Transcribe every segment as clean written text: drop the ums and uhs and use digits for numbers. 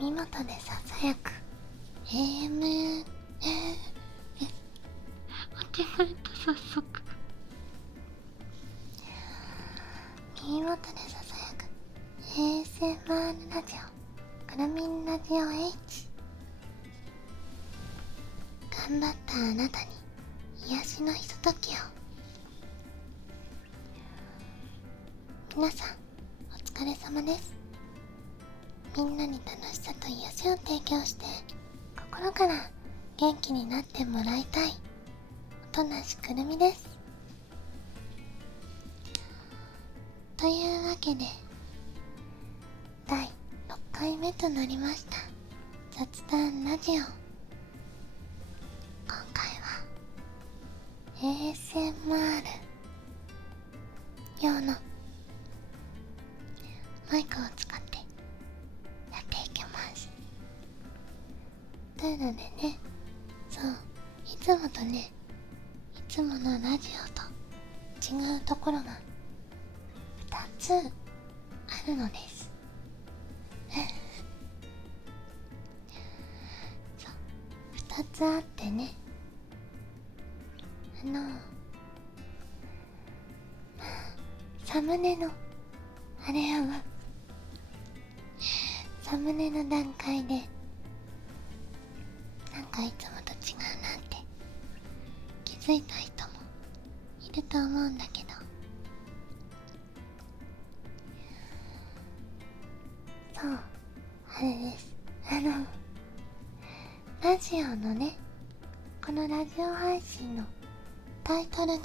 耳元でささやく AM 間違えた。早速耳元でささやく ASMR ラジオくるみんラジオ H。 頑張ったあなたに癒しのひとときを。皆さんお疲れ様です。みんなに楽しさと癒しを提供して心から元気になってもらいたい音無しくるみです。というわけで第6回目となりました雑談ラジオ。今回は ASMR 用のマイクを使ってやっていきます。というのでね、そういつもとね、いつものラジオと違うところが2つあるのです。そう2つあってね、サムネのあれはサムネの段階でなんかいつもと違うなんて気づいた人もいると思うんだけど、そうあれです。ラジオのね、このラジオ配信のタイトルが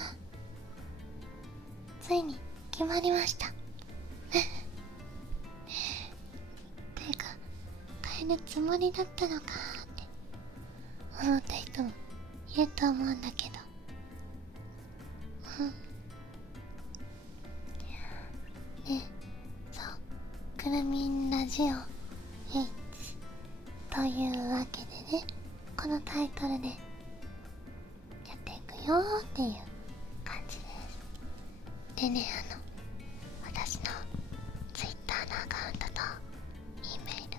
ついに決まりました。てか変えるつもりだったのかって思った人もいると思うんだけど、ね、そうくるみんラジオ H というわけでね、このタイトルでやっていくよーっていう感じです。でね、私の Twitter のアカウントと E メール、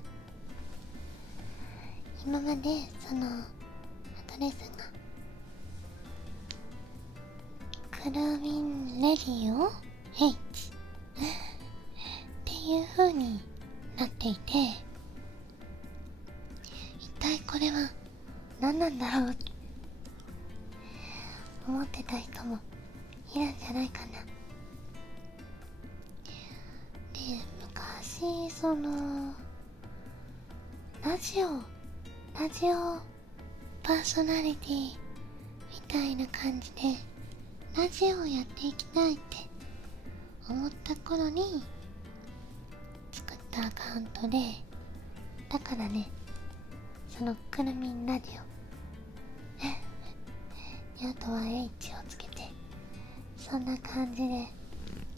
今までそのアドレスがくるみんレディオ H っていう風になっていて、一体これは何なんだろうって思ってた人もいるんじゃないかな。で、昔そのラジオパーソナリティみたいな感じでラジオをやっていきたいって思った頃に作ったアカウントで、だからね、そのくるみんラジオあとは H をつけて、そんな感じで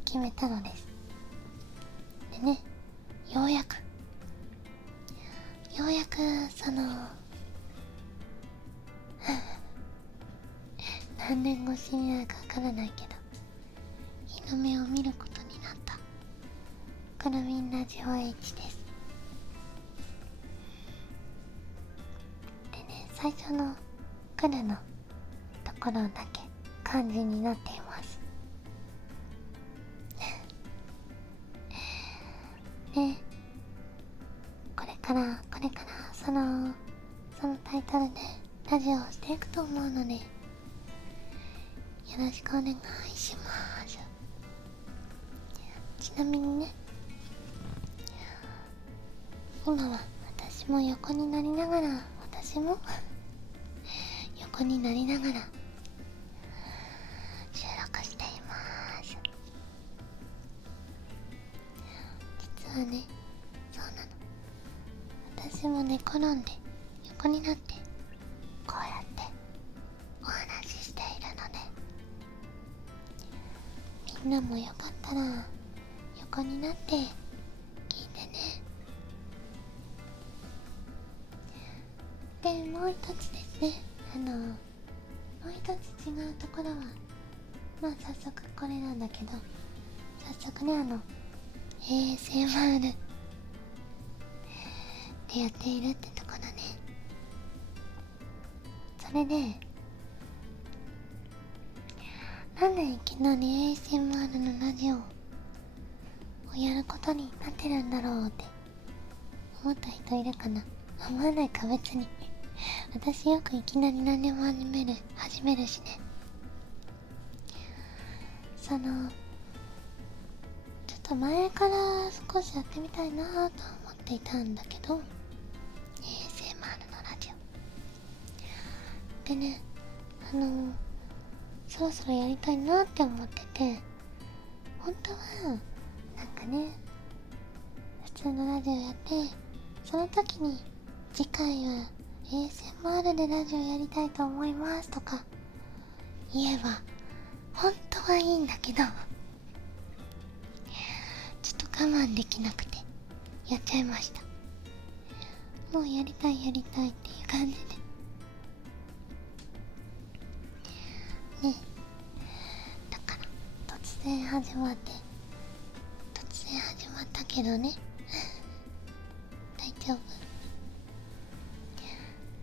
決めたのです。でね、ようやくその何年越しになるかわからないけど日の目を見ることになったくるみんラジオ H です。でね、最初のくるのところだけ漢字になっています。で、これからそのタイトルでラジオをしていくと思うので、よろしくお願いします。ちなみにね、今は私も横になりながら収録しています。実はね、そうなの、私も寝転んで横になってこうやってお話ししているので、みんなもよかったら横になって聞いてね。で、もう一つですね、もう一つ違うところは、まあ早速これなんだけど、早速ね、ASMR ででやっているってとこだね。それでなんでいきなり ASMR のラジオをやることになってるんだろうって思った人いるかな。思わないか別に私よくいきなり何でも始めるしね。ちょっと前から少しやってみたいなと思っていたんだけど ASMR のラジオでね、そろそろやりたいなって思ってて、本当はなんかね普通のラジオやって、その時に次回は ASMR でラジオやりたいと思いますとか言えば本当はいいんだけど、ちょっと我慢できなくてやっちゃいました。もうやりたいっていう感じでね。だから突然始まったけどね大丈夫。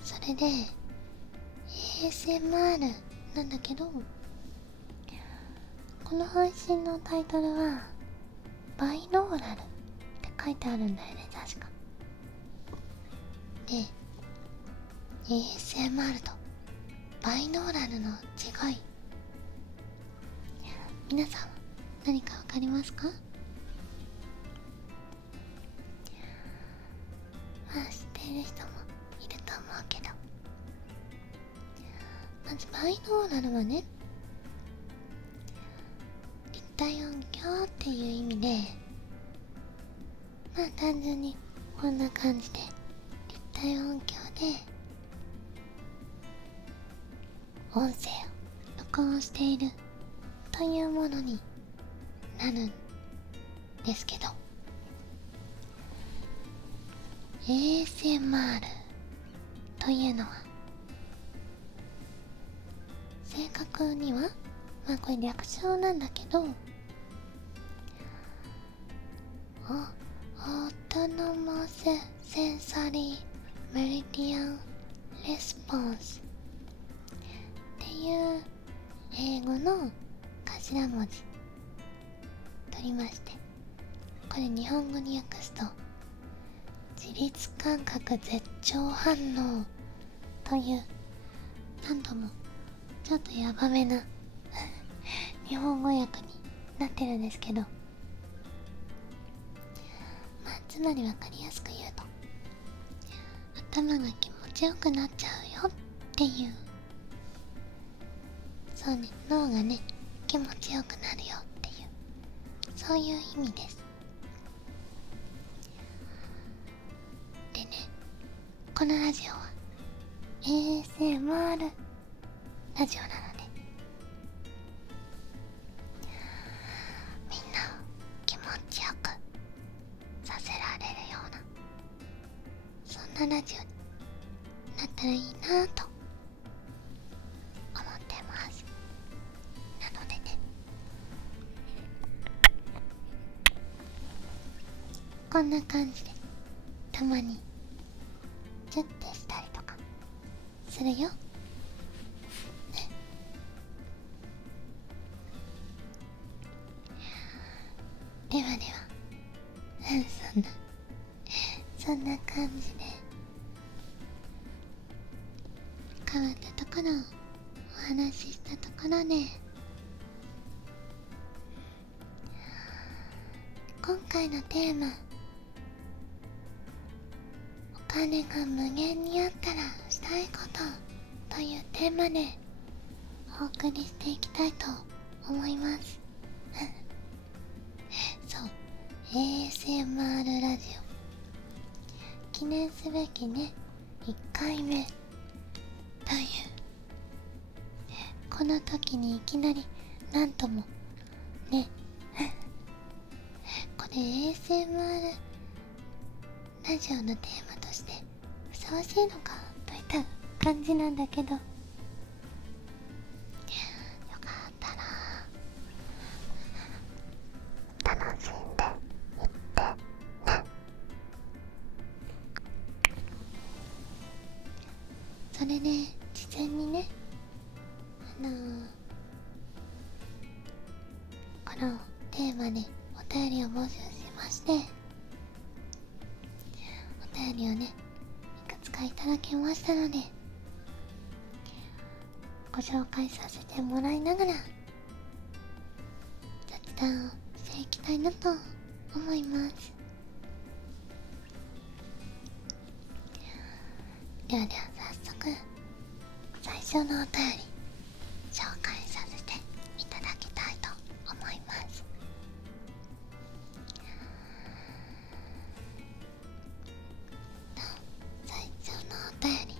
それで ASMR なんだけど、この配信のタイトルはバイノーラルって書いてあるんだよね、確かで。 ASMR とバイノーラルの違い、皆さんは何かわかりますか？まあ知っている人もいると思うけど、まずバイノーラルはね、立体音響っていう意味で、まあ単純にこんな感じで立体音響で音声を録音しているというものになるんですけど、 ASMR というのは正確にはまあこれ略称なんだけど、オートノマスセンサリーメリディアンレスポンスっていう英語の頭文字取りまして、これ日本語に訳すと自律感覚絶頂反応という、なんともちょっとヤバめな日本語訳になってるんですけど、まあつまりわかりやすく言うと、頭が気持ちよくなっちゃうよっていう、そうね、脳がね気持ちよくなるよっていう、そういう意味です。でね、このラジオは ASMR ラジオなので、みんなを気持ちよくさせられるような、そんなラジオになったらいいなと思ってます。なのでね、こんな感じでたまにチュッてしたりとかするよ。ではではそんな感じで変わったところをお話ししたところで、今回のテーマ、お金が無限にあったらしたいことというテーマでお送りしていきたいと思いますそう、 ASMR ラジオ記念すべきね1回目という、この時にいきなりなんともねこれ ASMR ラジオのテーマとしてふさわしいのかといった感じなんだけど、よかったら楽しんでいってね。れで事前にね、このテーマでお便りを募集しまして、お便りをねいくつかいただきましたので、ご紹介させてもらいながら雑談をしていきたいなと思います。では早速最初のお便り紹介させていただきたいと思います。最初のお便り、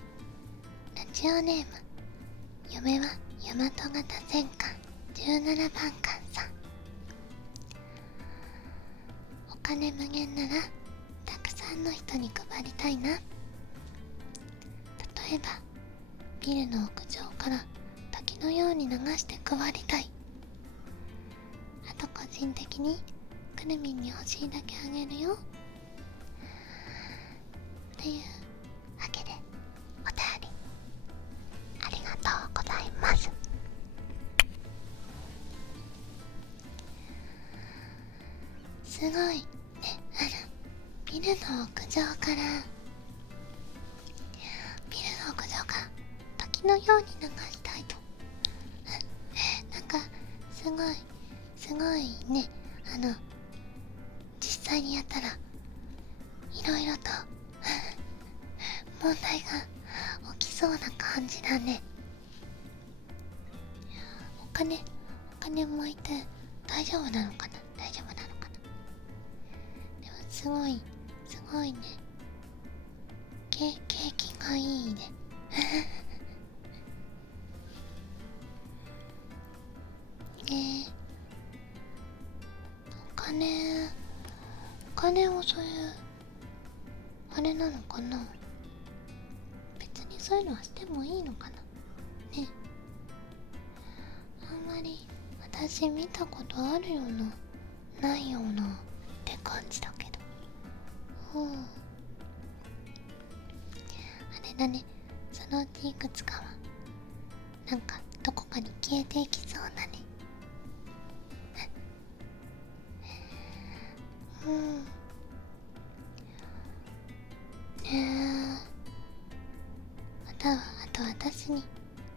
ラジオネーム夢は大和型戦艦17番艦さん。お金無限ならたくさんの人に配りたいな。例えばビルの屋上から滝のように流して配りたい。あと個人的にくるみんに欲しいだけあげるよ。というわけでお便りありがとうございます。すごいね、ビルの屋上から滝のように流したいとなんかすごいね、実際にやったらいろいろと問題が起きそうな感じだね。お金もいて大丈夫なのかな。でもすごいね、景気がいいねお金をそういうあれなのかな。別にそういうのはしてもいいのかなね。あんまり私見たことあるようなないようなって感じだけど、あれだね、そのうちいくつかはなんかどこかに消えていきそうだね。あと私に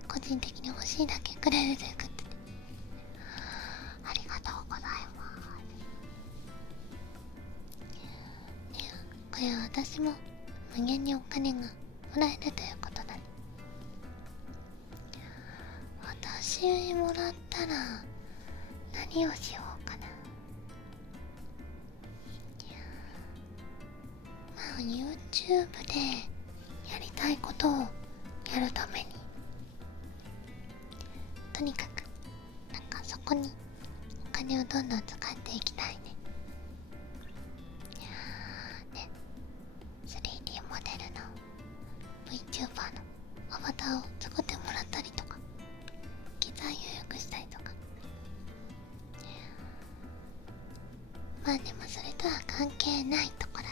個人的に欲しいだけくれるということでありがとうございます。これは私も無限にお金がもらえるということだね。私もらったら何をしようかな。まあ YouTube でやりたいことをやるためにとにかくなんかそこにお金をどんどん使っていきたいね。3D モデルの VTuber のアバターを作ってもらったりとか、機材を良くしたりとか、まあでもそれとは関係ないところで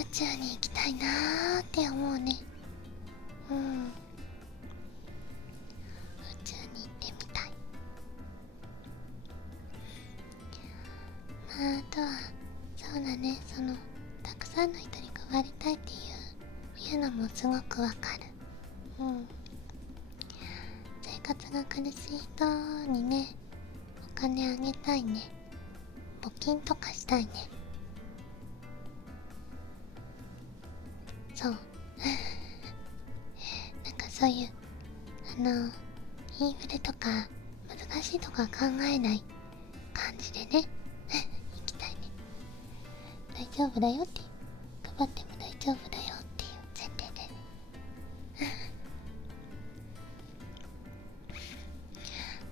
宇宙に行きたいなーって思うね。宇宙に行ってみたい。まああとはそうだね、たくさんの人に配りたいっていうのもすごくわかる。生活が苦しい人にね、お金あげたいね。募金とかしたいね。そうなんかそういうインフレとか難しいとか考えない感じでね行きたいね。大丈夫だよって、配っても大丈夫だよっていう前提でね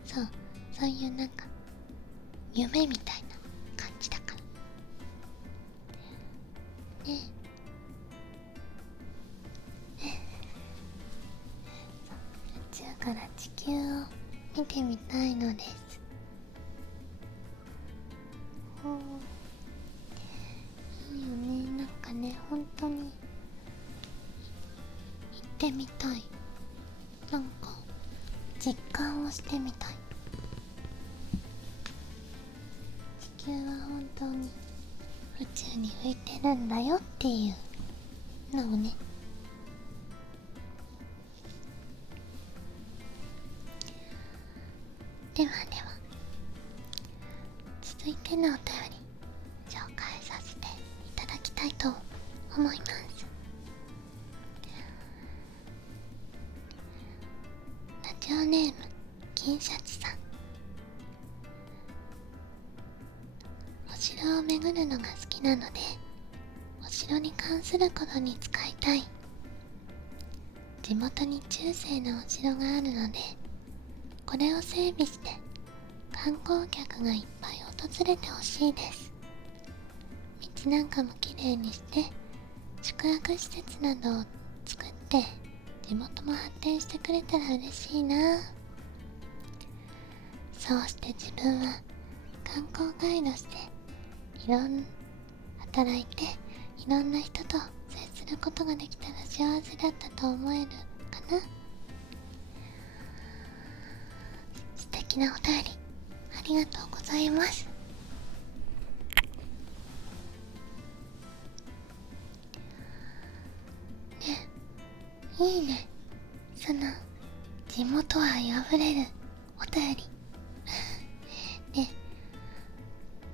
そういうなんか夢みたいな感じだからね。宇宙から地球を見てみたいのです。いいよね、なんかね、本当にてみたい。なんか実感をしてみたい。地球は本当に宇宙に浮いてるんだよっていうのをね。ではでは、続いてのお便り紹介させていただきたいと思います。ラジオネーム金シャチさん。お城を巡るのが好きなので、お城に関することに使いたい。地元に中世のお城があるので、これを整備して観光客がいっぱい訪れてほしいです。道なんかもきれいにして宿泊施設などを作って地元も発展してくれたら嬉しいな。そうして自分は観光ガイドして働いていろんな人と接することができたら幸せだったと思えるかな。素敵なお便りありがとうございます。ね、いいね、その地元愛あふれるお便りね。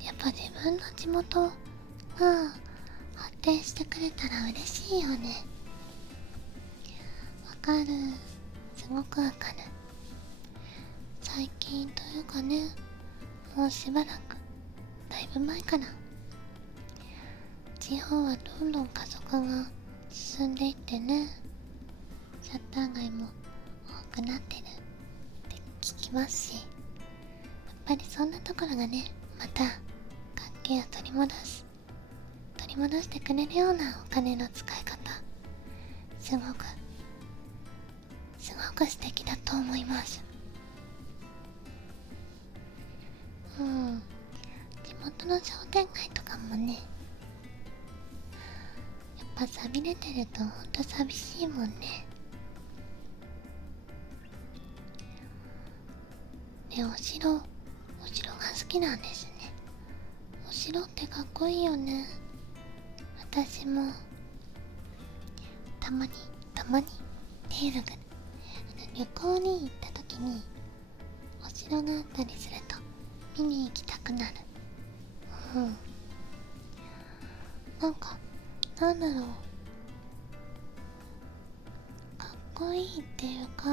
やっぱ自分の地元が発展してくれたら嬉しいよね。わかる、すごくわかる。最近というかね、もうしばらくだいぶ前かな、地方はどんどん過疎化が進んでいってね、シャッター街も多くなってるって聞きますし、やっぱりそんなところがね、また活気を取り戻してくれるようなお金の使い方、すごく素敵だと思います。地元の商店街とかもね、やっぱ寂れてるとほんと寂しいもんね。で、お城が好きなんですね。お城ってかっこいいよね。私もたまにっていうのかな、旅行に行った時にお城があったりすると見に行きたくなる。なんか、なんだろう、かっこいいっていうか、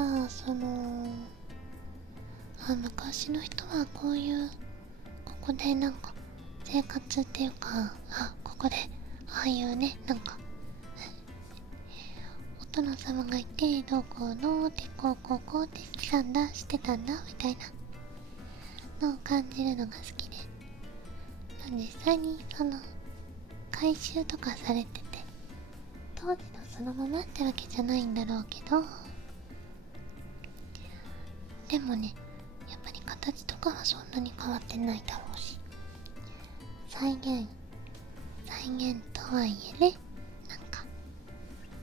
昔の人はこういうここでなんか生活っていうか、ここでああいうね、なんかお殿様がいてどうこうのってこうってしてたんだみたいなのを感じるのが好きで、実際に回収とかされてて当時のそのままってわけじゃないんだろうけど、でもね、やっぱり形とかはそんなに変わってないだろうし、再現とはいえね、なんか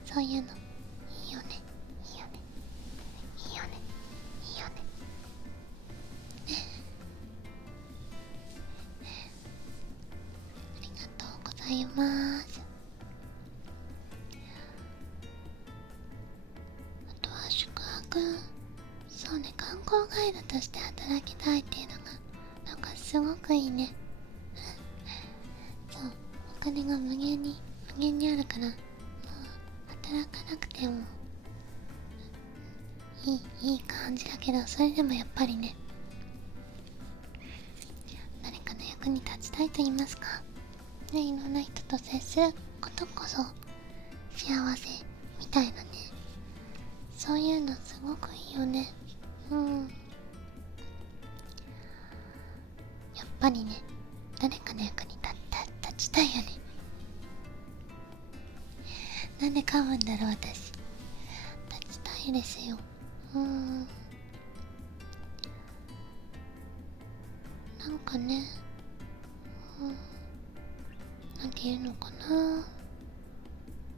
そういうのいいよね。ありがとうございます。あとは宿泊、そうね、観光ガイドとして働きたいっていうのがなんかすごくいいね。そう、お金が無限にあるから、もう働かなくてもいい感じだけど、それでもやっぱりね、誰かの役に立ちたいと言いますかね、いろんな人と接することこそ幸せみたいなね、そういうのすごくいいよね。やっぱりね、誰かの役に立ちたいよね。なんで噛むんだろう、私。立ちたいですよ。なんかね、なんていうのかな、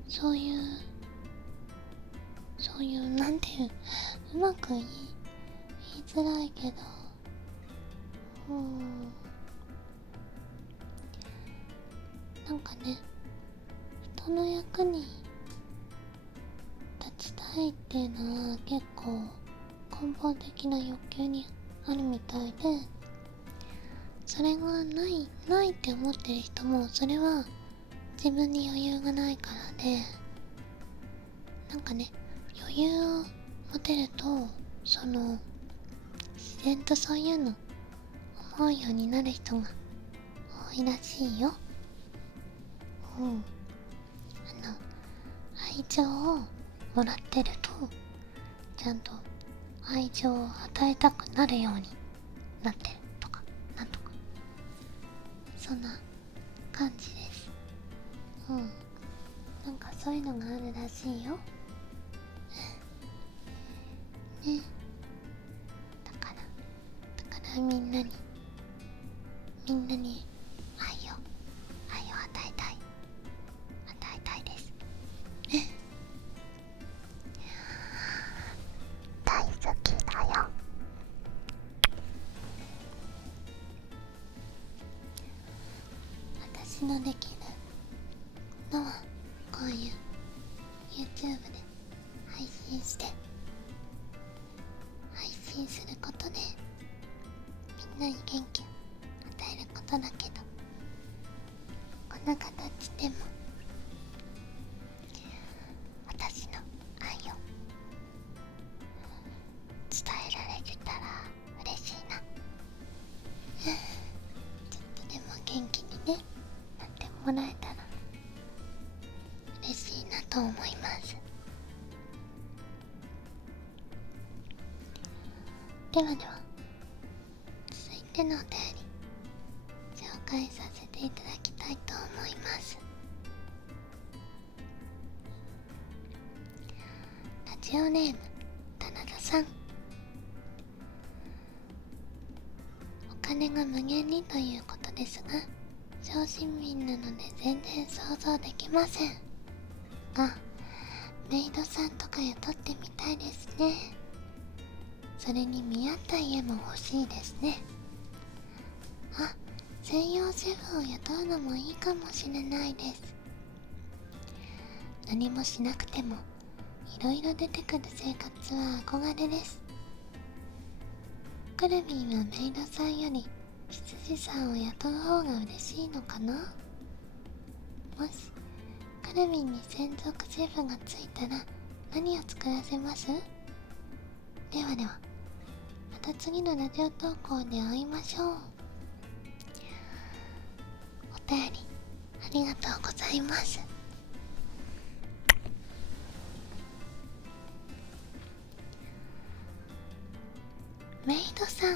そういうそういうなんていう、うまく言いづらいけど、なんかね、人の役に立ちたいっていうのは結構根本的な欲求にあるみたいで、それがないって思ってる人も、それは自分に余裕がないからで、なんかね、余裕を持てると、自然とそういうの思うようになる人が多いらしいよ。愛情をもらってると、ちゃんと愛情を与えたくなるようになってるとか、なんとか、そんな感じです。なんかそういうのがあるらしいよ。ね。だからみんなに愛を与えたいです。大好きだよ。私のできるのはこういう YouTube で配信することで、みんなに元気を与えることだけど、こんな形でも私の愛を伝えられてたら嬉しいな。ちょっとでも元気にね、なってもらえたら嬉しいなと思います。では続いてのお便り紹介させていただきたいと思います。ラジオネーム棚田さん。お金が無限にということですが、小市民なので全然想像できませんが、メイドさんとか雇ってみたいですね。それに見合った家も欲しいですね。専用シェフを雇うのもいいかもしれないです。何もしなくてもいろいろ出てくる生活は憧れです。クルミンはメイドさんより羊さんを雇う方が嬉しいのかな。もしクルミンに専属シェフがついたら何を作らせます？ではまた次のラジオ投稿で会いましょう。お便りありがとうございます。メイドさ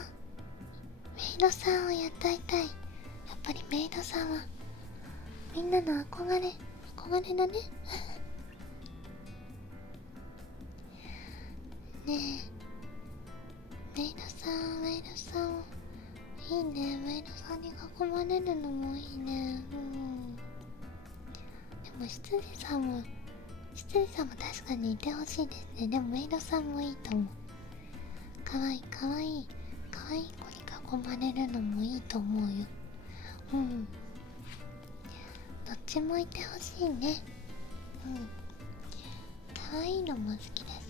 んを雇いたい。やっぱりメイドさんはみんなの憧れだね。ねえ、メイドさんいいね。メイドさんに囲まれるのもいいね。でも羊さんも確かにいてほしいですね。でもメイドさんもいいと思う。かわいい子に囲まれるのもいいと思うよ。どっちもいてほしいね。かわいいのも好きです。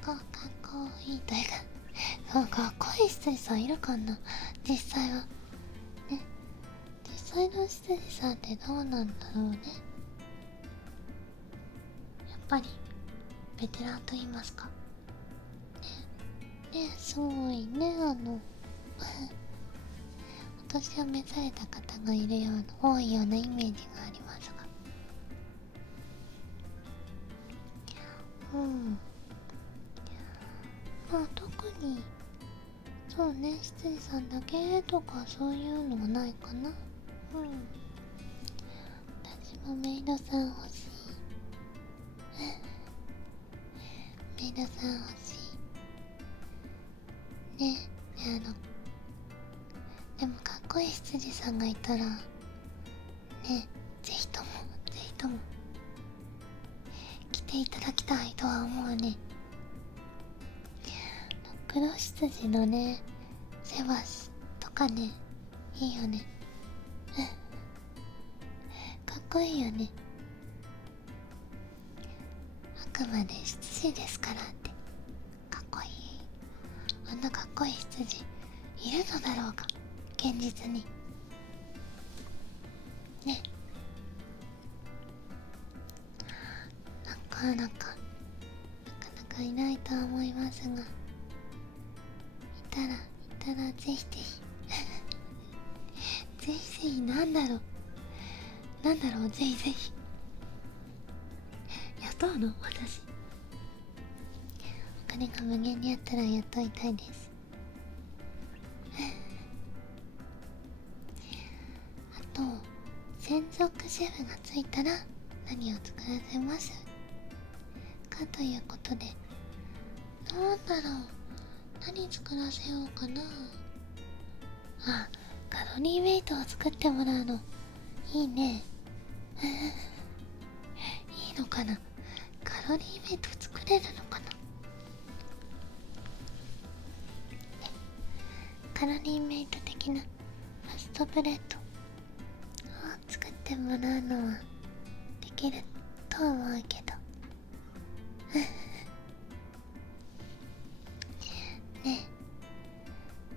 かっこいいというかそう、かっこいい羊さんいるかな、実際はね。実際の羊さんってどうなんだろうね。やっぱりベテランと言いますかね。すごいね。お年を召された方がいるような多いようなイメージがありますが、特にそうね、羊さんだけとかそういうのはないかな。私もメイドさん欲しい。メイドさん欲しいね。でもかっこいい羊さんがいたらね、ぜひとも来てていただきたいとは思うね。黒羊のねセバスとかね、いいよね。かっこいいよね。あくまで羊ですからって、かっこいい。あんなかっこいい羊いるのだろうか、現実にね。なかなかいないとは思いますが、いたらぜひぜひぜひぜひ、なんだろうぜひぜひ雇うの、私。お金が無限にあったら雇いたいです。あと、専属シェフがついたら何を作らせますかということで、なんだろう、何作らせようかな。あ、カロリーメイトを作ってもらうのいいね。いいのかな。カロリーメイト作れるのかな。カロリーメイト的なファストブレッドを作ってもらうのはできると思うけどねえ、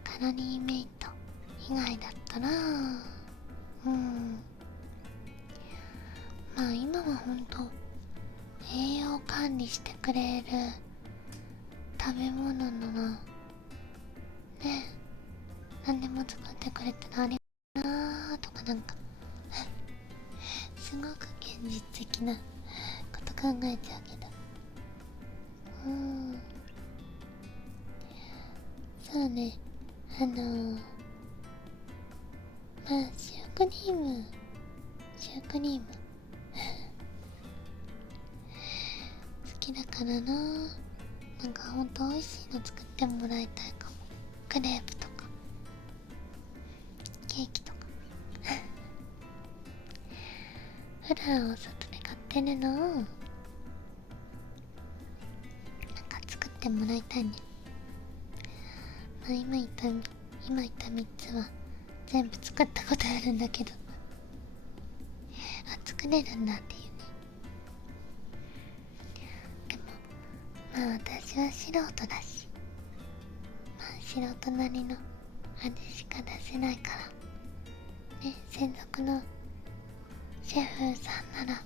カロリーメイト以外だったらまあ今はほんと栄養管理してくれる食べ物ならねえ、何でも作ってくれてありがとうなとか、なんかすごく現実的なこと考えちゃうけど、そうね、まあシュークリーム好きだからな。なんかほんと美味しいの作ってもらいたいかも。クレープとかケーキとか普段お外で買ってるのをなんか作ってもらいたいね。まあ今言った3つは全部作ったことあるんだけど、あ、作れるんだっていうね。でもまあ私は素人だし、まあ素人なりの味しか出せないからね。専属のシェフさんなら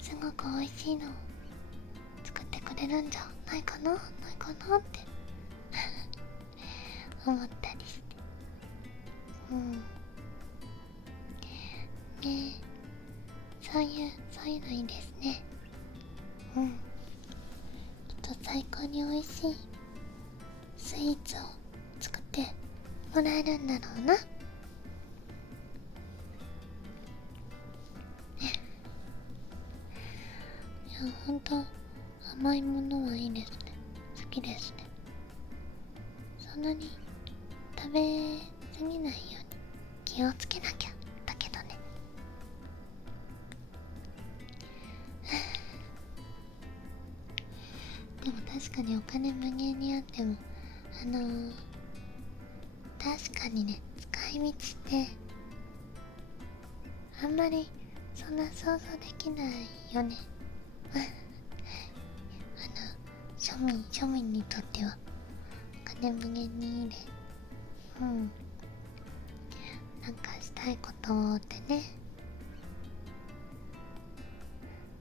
すごく美味しいのを作ってくれるんじゃないかなって思ったりして、ねえ、そういうのいいですね。きっと最高に美味しいスイーツを作ってもらえるんだろうな。いや、ほんと甘いものはいいですね。好きですね。そんなに食べ過ぎないように気をつけなきゃだけどね。でも確かにお金無限にあっても確かにね、使い道ってあんまりそんな想像できないよね。庶民にとってはお金無限に入れなんかしたいことってね、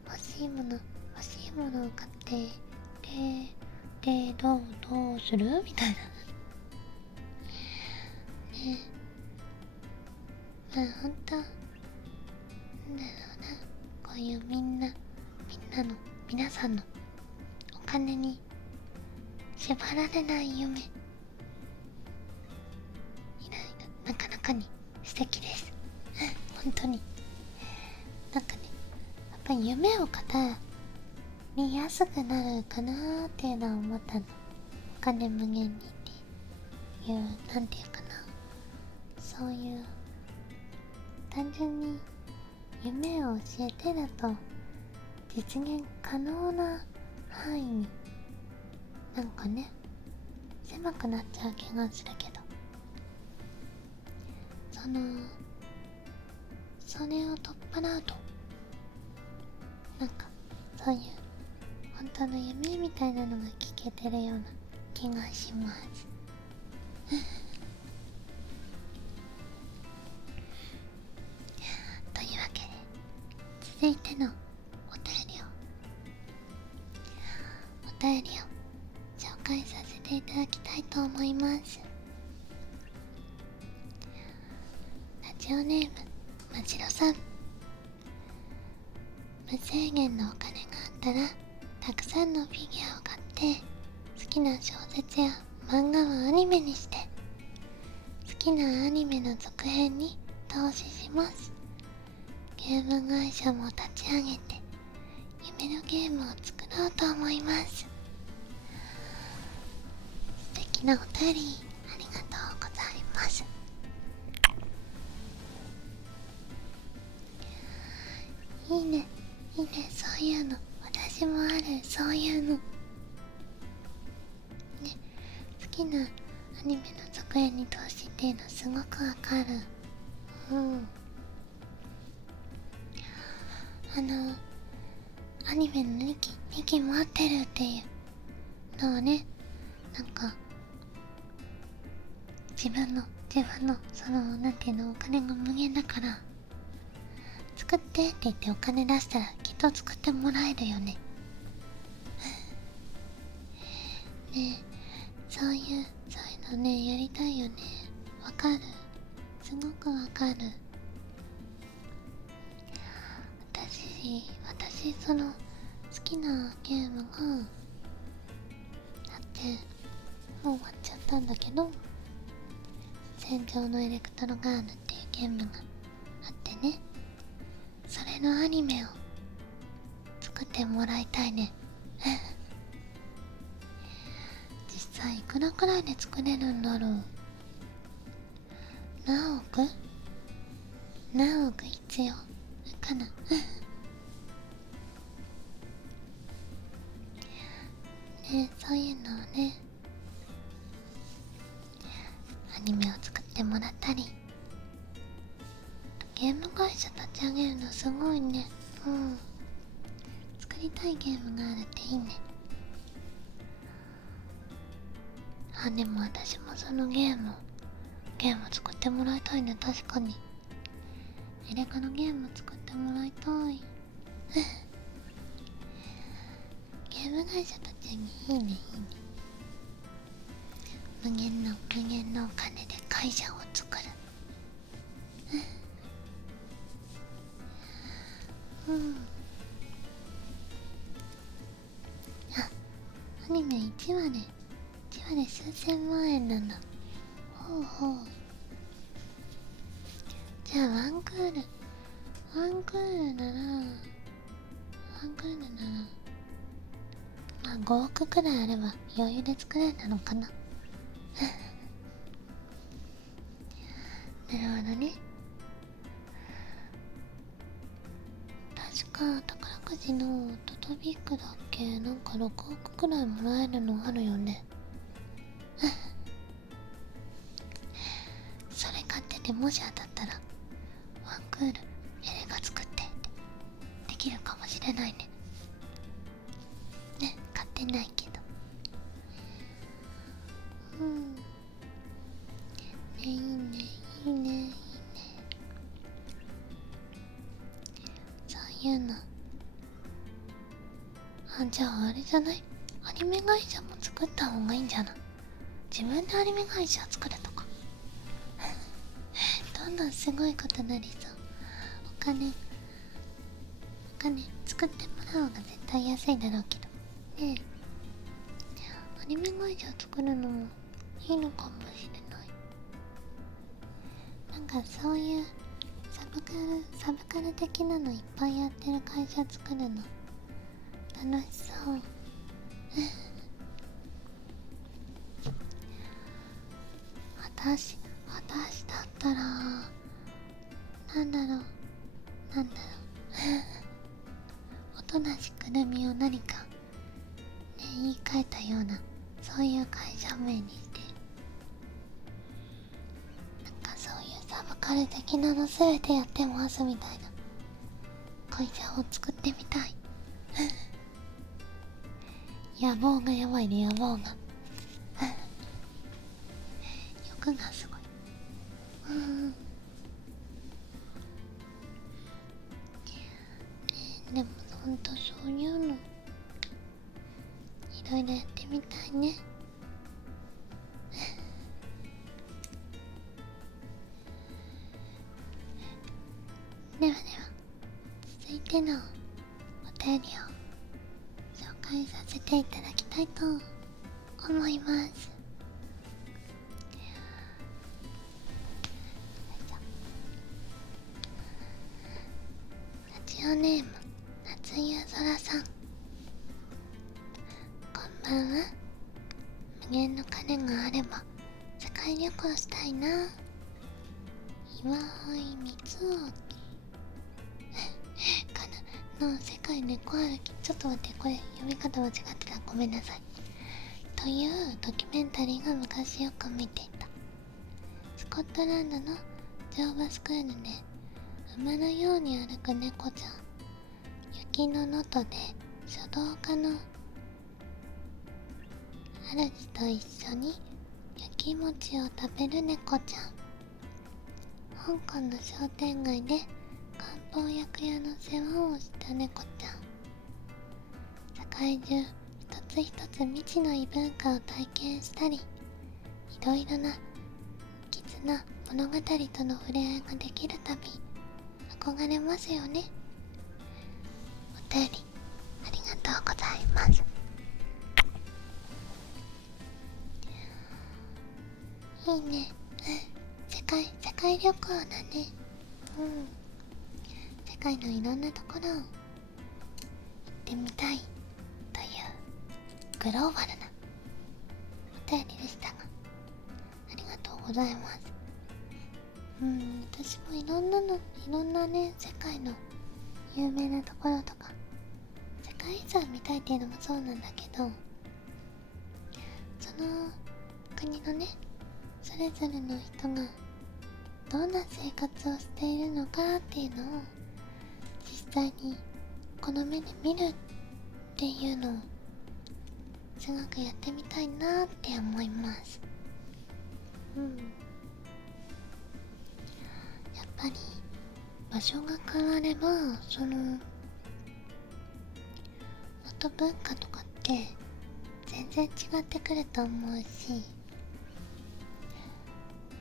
欲しいものを買ってでどうするみたいなね。まあほんとなんだろうな、こういう皆さんのお金に縛られない夢、なかなかに素敵です本当に。なんかね、やっぱり夢を語りやすくなるかなーっていうのは思ったの。お金無限にっていう、なんていうかな、そういう単純に夢を教えてだと実現可能な範囲になんかね狭くなっちゃう気がするけど、それを取っ払うとなんかそういう本当の夢みたいなのが聞けてるような気がしますというわけで続いてのお便りを紹介させていただきたいと思います。ラジオネームまちろさん。無制限のお金があったらたくさんのフィギュアを買って好きな小説や漫画をアニメにして好きなアニメの続編に投資します。ゲーム会社も立ち上げて夢のゲームを作ろうと思います。素敵なお便りありがとうございます。いいねいいね、そういうの私もある。そういうのね、好きなアニメの続編に投資っていうのすごくわかる。アニメの2期持ってるっていうのをね、なんか自分のそのなんていうの、お金が無限だから作ってって言ってお金出したらきっと作ってもらえるよねね、そういうのねやりたいよね。わかる、すごくわかる。私その好きなゲームがあってもう終わっちゃったんだけど、戦場のエレクトロガーヌっていうゲームがあってね、それのアニメを作ってもらいたいね実際いくらくらいで作れるんだろう。何億必要かなね、そういうのをねアニメを作ってもらったり、ゲーム会社立ち上げるのすごいね。作りたいゲームがあるっていいね。でも私もそのゲーム作ってもらいたいね。確かにエレカのゲーム作ってもらいたいゲーム会社立ち上げいいね。無限のお金で会社を作るアニメ1話で数千万円なんだ。ほうじゃあワンクールならまあ5億くらいあれば余裕で作れたのかななるほどね。確か宝くじのトトビックだっけ、なんか6億くらいもらえるのあるよねそれ買っててもし当たったらワンクールエレが作ってできるかもしれないね。買ってないけどいいねそういうの。じゃああれじゃない、アニメ会社も作った方がいいんじゃない。自分でアニメ会社作るとかどんどんすごいことなりそう。お金作ってもらう方が絶対安いだろうけどね。アニメ会社作るのもいいのかもしれない。なんかそういうサブカル的なのいっぱいやってる会社作るの楽しそう私だったらなんだろうとなしくるみを何か、ね、言い換えたような、そういう会社名にして、なんかそういうサブカル的なの全てやってますみたいな会社を作ってみたい。野望がやばいね、野望が。欲がすごい。でもほんとそういうのいろいろやってみたいね。では続いてのお便りを紹介させていただきたいと思います。ラジオネーム夏夕空さん、こんばんは。無限の金があれば世界旅行したいな。岩井光明かなの世界猫歩き。ちょっと待って、これ読み方間違ってた、ごめんなさい。というドキュメンタリーが昔よく見ていた。スコットランドの乗馬スクールで馬のように歩く猫ちゃん、雪の能登で書道家の主と一緒に焼き餅を食べる猫ちゃん、香港の商店街で漢方薬屋の世話をした猫ちゃん、世界中一つ一つ未知の異文化を体験したり、いろいろな絆物語との触れ合いができる旅、憧れますよね。お便りありがとうございます。いいね。世界旅行だね。世界のいろんなところを行ってみたいというグローバルなお便りでしたが、ありがとうございます。私もいろんなね、世界の有名なところとか世界遺産見たいっていうのもそうなんだけど、その国のね、それぞれの人がどんな生活をしているのかっていうのを実際にこの目で見るっていうのをすごくやってみたいなって思います。やっぱり場所が変われば、そのあと文化とかって全然違ってくると思うし、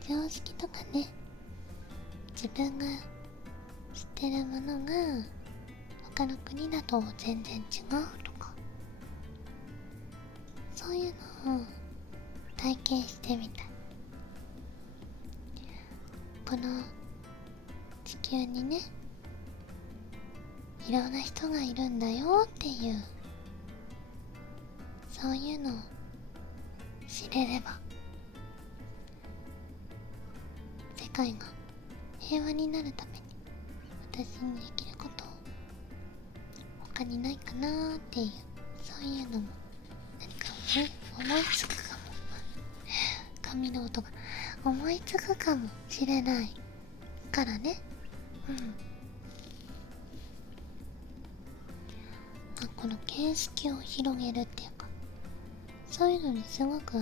常識とかね、自分が知ってるものが他の国だと全然違うとか、そういうのを体験してみたい。この地球にね、いろんな人がいるんだよっていう、そういうのを知れれば世界が平和になるために私にできること他にないかなーっていう、そういうのも何か思いつくかも。髪の音が思いつくかもしれないからね。この見識を広げるっていうか、そういうのにすごく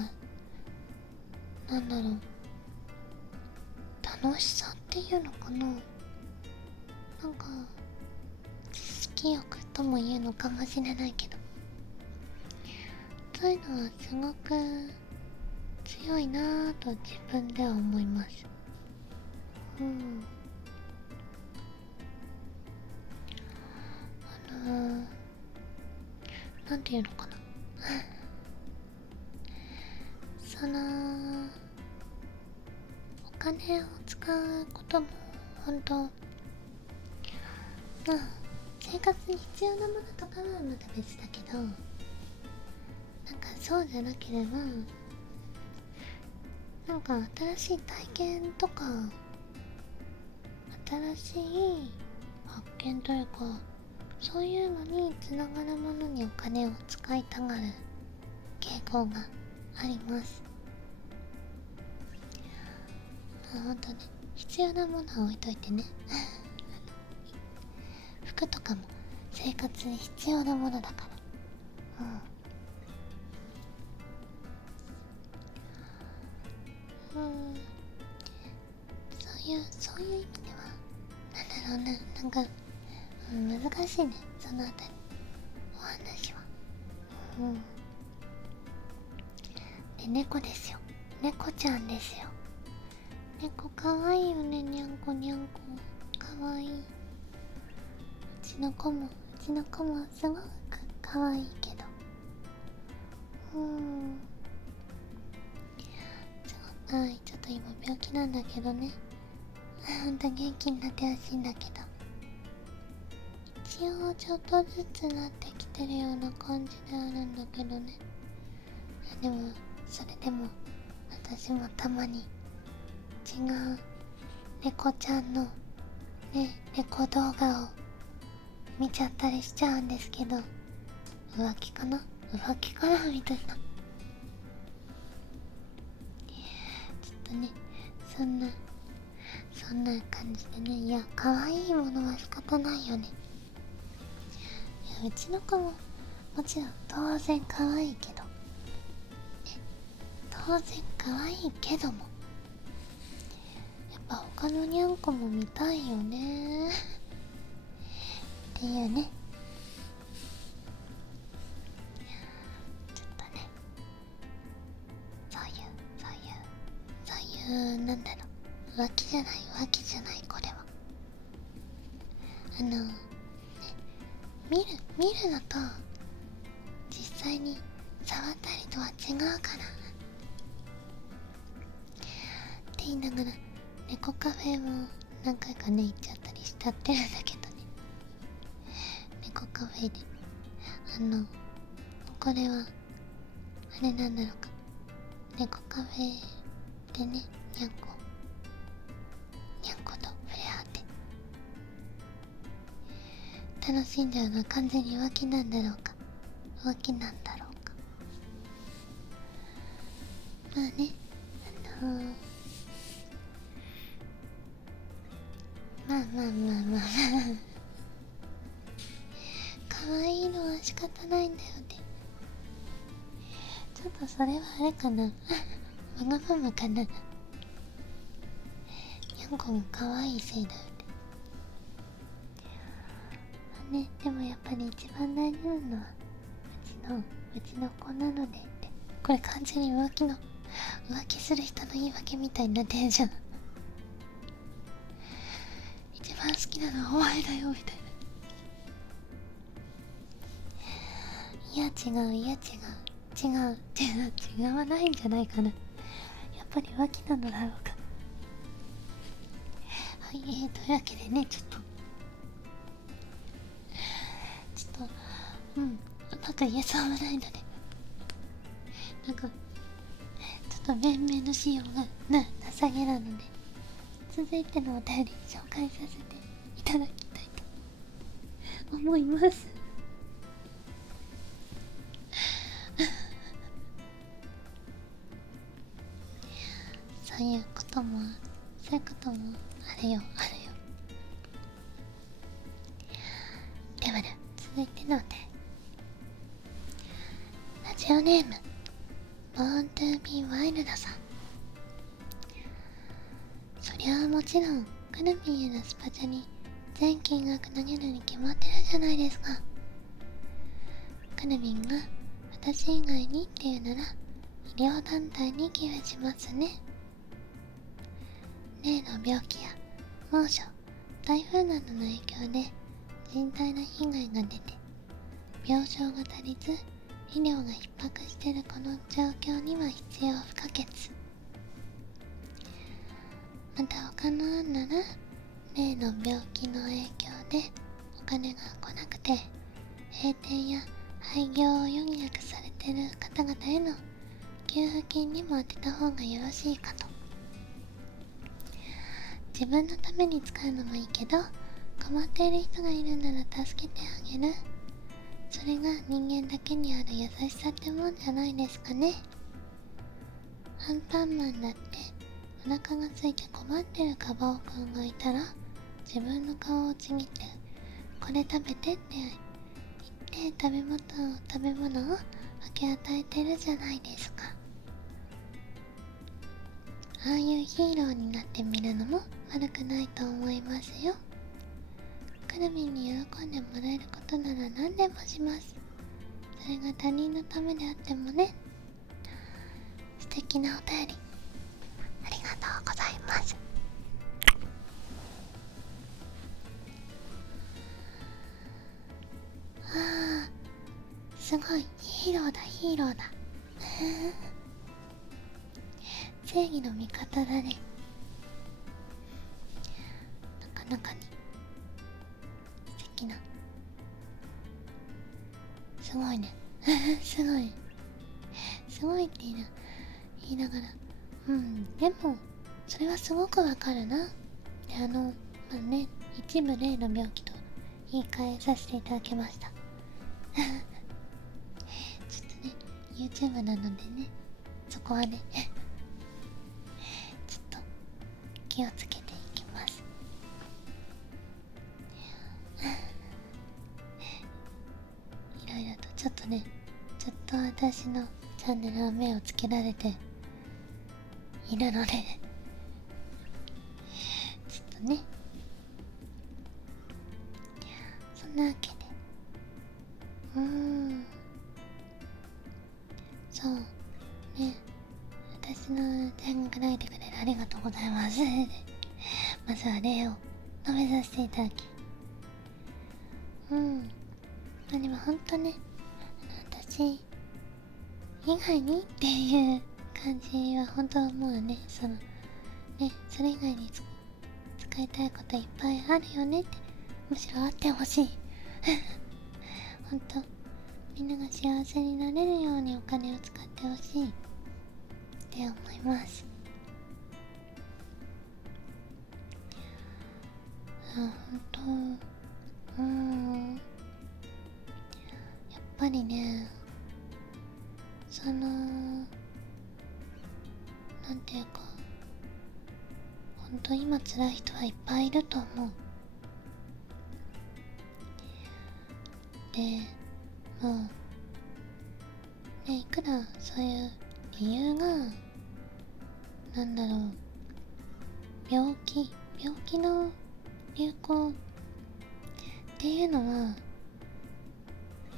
なんだろう、楽しさっていうのかな、なんか知識欲とも言うのかもしれないけど、そういうのはすごく強いなぁと自分では思います。なんていうのかなそのお金を使うことも本当、まあ生活に必要なものとかはまた別だけど、なんかそうじゃなければ、なんか新しい体験とか新しい発見というか、そういうのにつながるものにお金を使いたがる傾向があります。ほんとね、必要なものは置いといてね服とかも生活に必要なものだから。そういう意味ではなんだろうな、なんか、難しいね、そのあたりお話は。で、猫ですよ。猫ちゃんですよ。猫かわいいよね。にゃんこにゃんこかわいい。うちの子もすごくかわいいけど、ちょっと今病気なんだけどね。ほんと元気になってほしいんだけど、一応ちょっとずつなってきてるような感じであるんだけどね。でもそれでも私もたまに違う猫ちゃんのね、猫動画を見ちゃったりしちゃうんですけど、浮気かなみたいな。ちょっとね、そんな感じでね。いや、可愛いものは仕方ないよね。いや、うちの子ももちろん当然可愛いけど、当然可愛いけども、やっぱ他のにゃんこも見たいよねっていうね。ちょっとね、そういうなんだろう、浮気じゃないこれは。ね、見るのと実際に触ったりとは違うからって言いながら、猫カフェも何回かね行っちゃったりしちゃってるんだけどね。猫カフェでこれはあれなんだろうか、猫カフェでね、にゃんこと触れ合って楽しんじゃうのは完全に浮気なんだろうか。まあね、まあ可愛いのは仕方ないんだよね。ちょっとそれはあれかなわがままかな。にゃんこも可愛いせいだよね。でもやっぱり一番大事なのはうちの子なのでって。これ完全に浮気する人の言い訳みたいになってるじゃん。一番好きなのはお前だよみたいな。いや違わないんじゃないかな。やっぱり浮気なのだろうか。はい、というわけでね、ちょっとうまく言えそうもないので、なんかちょっと弁明のしようが情けなので、続いてのお便り紹介させていただきたいと思いますそういうこともあるよ。では続いてのお便り、ラジオネームBorn to be Wildさん。そりゃあもちろんくるみんへのスパチャに全金額投げるに決まってるじゃないですか。くるみんが私以外にっていうなら医療団体に寄付しますね。例の病気や猛暑、台風などの影響で甚大な被害が出て病床が足りず医療が逼迫しているこの状況には必要不可欠。また他の案なら例の病気の影響でお金が来なくて閉店や廃業を余儀なくされている方々への給付金にも当てた方がよろしいかと。自分のために使うのもいいけど困っている人がいるなら助けてあげる。それが人間だけにある優しさってもんじゃないですかね。アンパンマンだってお腹が空いて困ってるカバオくんがいたら自分の顔をちぎってこれ食べてって言って食べ物を分け与えてるじゃないですか。ああいうヒーローになってみるのも悪くないと思いますよ。くるみんに喜んでもらえることなら何でもします。それが他人のためであってもね。素敵なお便りありがとうございます。あー、すごいヒーローだヒーローだ正義の味方だね。なかなかに素敵な、すごいねすごいすごいって言いながら、でもそれはすごくわかるな。で一部例の病気と言い換えさせていただきましたちょっとね YouTube なのでね、そこはねちょっと気をつけていきますいろいろとちょっと私のチャンネルは目をつけられているのでちょっとね、そんなわけでそうね、私のチャンネルくらいてくれるありがとうございますまずは例を述べさせていただき、でもほんとね、私以外にっていう感じは本当思うね。それ以外に使いたいこといっぱいあるよねって、むしろあってほしいほんとみんなが幸せになれるようにお金を使ってほしいって思います。ほんとやっぱりね、なんていうか、ほんと今辛い人はいっぱいいると思う。でもうね、いくらそういう理由が病気の流行っていうのは、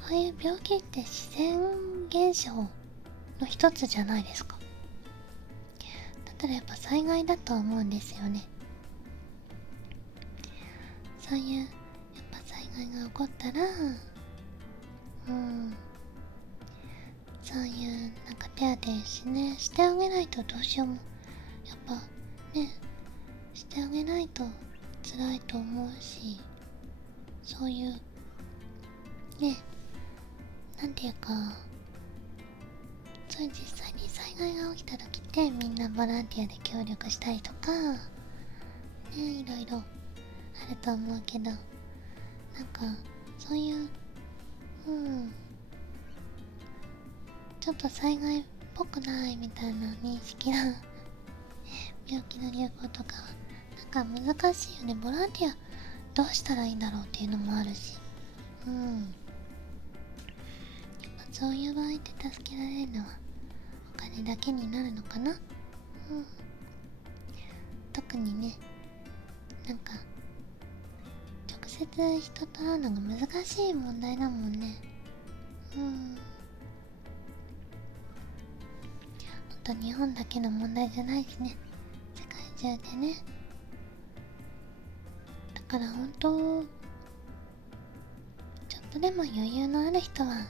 ああいう病気って自然現象の一つじゃないですか。だったらやっぱ災害だと思うんですよね。そういうやっぱ災害が起こったらそういう手当てしてあげないとどうしようも、やっぱね、してあげないと辛いと思うし、そういうね、なんていうか、そういう実際に災害が起きた時ってみんなボランティアで協力したりとかね、いろいろあると思うけど、そういうちょっと災害っぽくないみたいな認識な病気の流行とかは難しいよね。ボランティアどうしたらいいんだろうっていうのもあるし、やっぱそういう場合って助けられるのはお金だけになるのかな。特にね、直接人と会うのが難しい問題だもんね。ほんと日本だけの問題じゃないしね、世界中でね。だからほんとちょっとでも余裕のある人は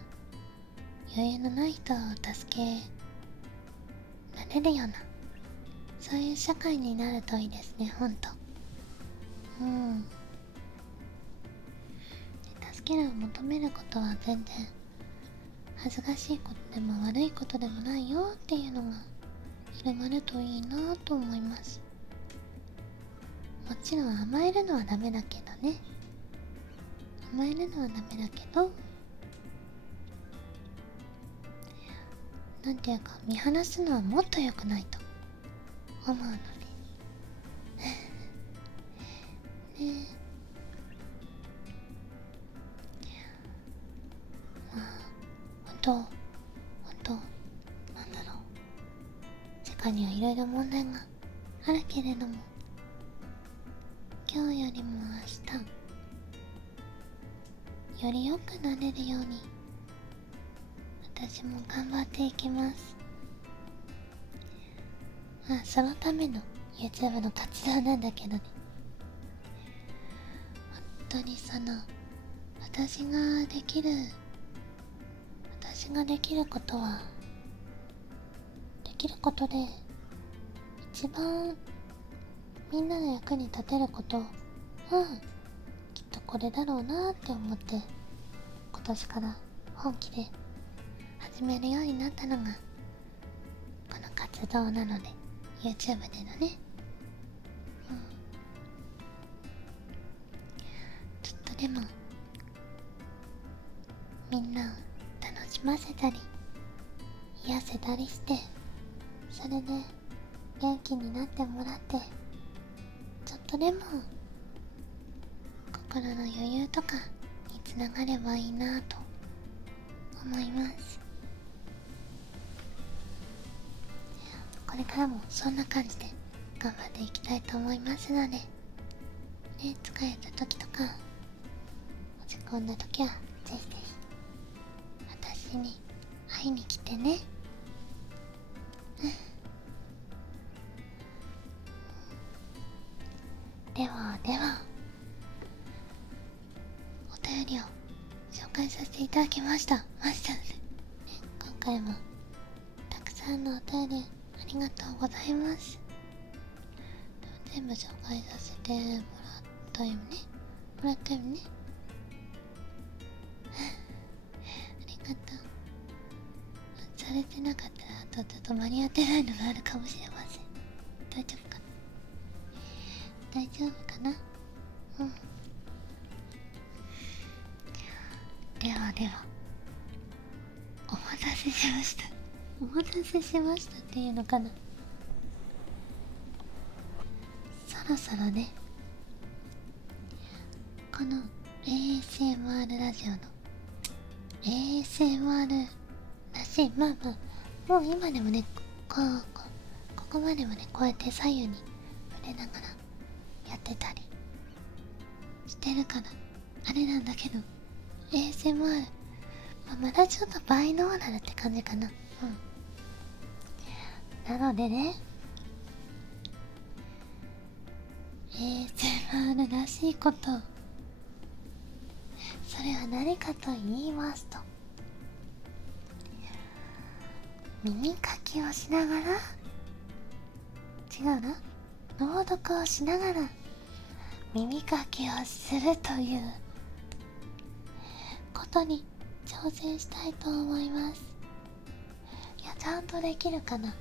余裕のない人を助けられるような、そういう社会になるといいですね。ほんと助けを求めることは全然恥ずかしいことでも悪いことでもないよっていうのが広まるといいなと思います。もちろん甘えるのはダメだけどね。甘えるのはダメだけど、なんていうか見放すのはもっと良くないと思うのでね。まあ本当なんだろう、世界にはいろいろ問題があるけれども、今日よりも明日より良くなれるように私も頑張っていきます。そのための YouTube の活動なんだけどね。本当に私ができることはできることで、一番みんなの役に立てること、きっとこれだろうなって思って今年から本気で始めるようになったのがこの活動なので、 YouTube でのね、ちょっとでもみんなを楽しませたり癒せたりして、それで元気になってもらって、ちょっとでも心の余裕とかにつながればいいなと思います。これからもそんな感じで頑張っていきたいと思いますのでね、疲れた時とか落ち込んだ時はぜひぜひ私に会いに来てね。ではお便りを紹介させていただきましたので、今回もたくさんのお便りありがとうございます。全部紹介させてもらったよね。ありがとう。されてなかったらちょっと間に合ってないのがあるかもしれません。大丈夫かな。ではお待たせしましたっていうのかな。そろそろね、この ASMR ラジオの ASMR らしい、もう今でもね、ここまでもね、こうやって左右に触れながらやってたりしてるからあれなんだけど、 ASMR、まだちょっとバイノーラルって感じかな。なのでね、 ASMR らしいこと、それは何かと言いますと、耳かきをしながら、違うな、朗読をしながら耳かきをするということに挑戦したいと思います。いや、ちゃんとできるかな。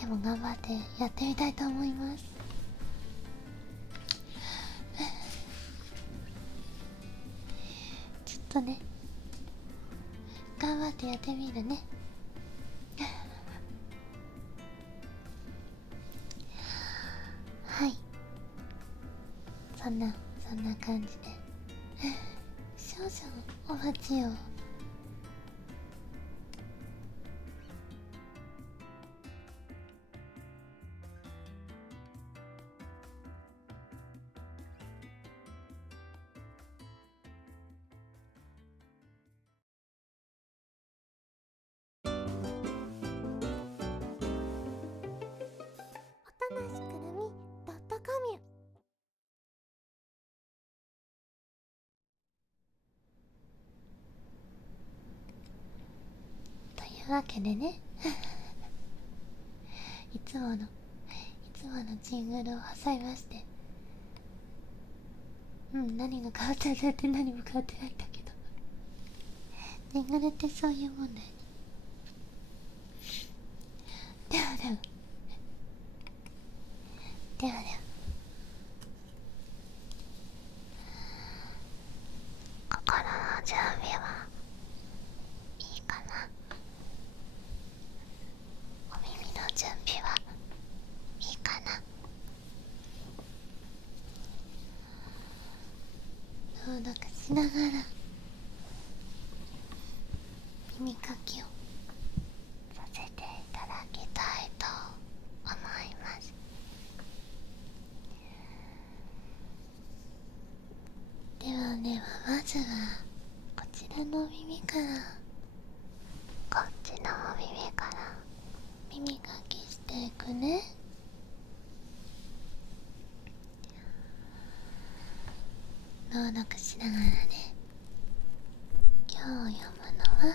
でも頑張ってやってみたいと思います。ちょっとね、頑張ってやってみるね。はい、そんな感じで少々お待ちを。おとなしくるみ.com。というわけでねいつものジングルを挟みまして、何が変わったんだって何も変わってないんだけどジングルってそういうもんだよね。では消毒しながら耳かきをさせていただきたいと思います。ではまずはこちらの耳から、こっちの耳から耳かきしていくね。朗読しながらね。今日読むのは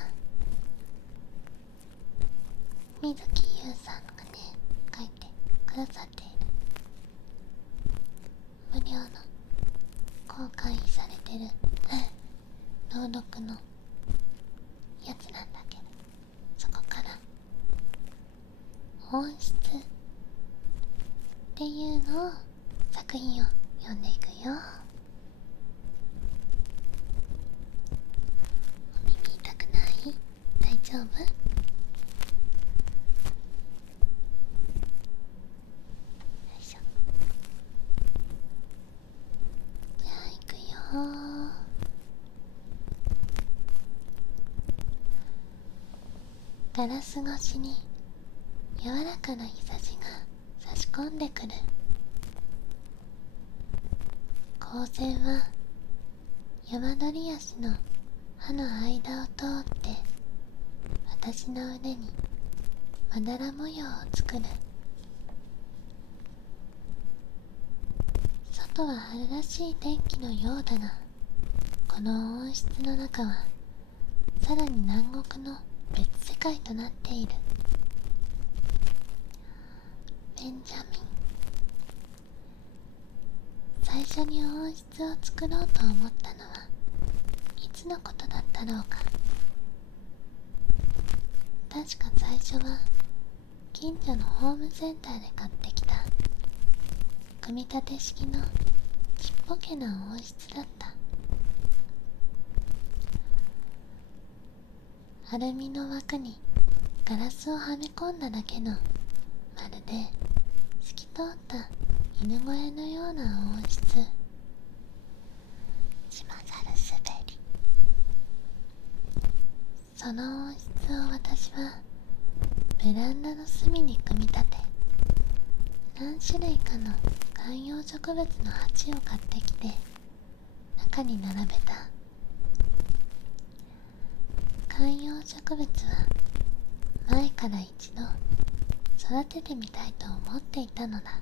水木優さんがね書いてくださっている無料の公開されてる朗読のやつなんだけど、そこから音質っていうのを作品を読んでいくよ。お耳痛くない？大丈夫？よいしょ。じゃあいくよ。ガラス越しに柔らかな日差しが差し込んでくる。光線は山鳥足の歯の間を通って私の腕にまだら模様を作る。外は春らしい天気のようだが、この温室の中はさらに南国の別世界となっている。ベンジャミン、最初に温室を作ろうと思ったのはいつのことだったろうか。確か最初は近所のホームセンターで買ってきた組み立て式のちっぽけな温室だった。アルミの枠にガラスをはめ込んだだけの、まるで透き通った犬小屋のような温室。しまざるすべり。その温室を私はベランダの隅に組み立て、何種類かの観葉植物の鉢を買ってきて中に並べた。観葉植物は前から一度育ててみたいと思っていたのだ。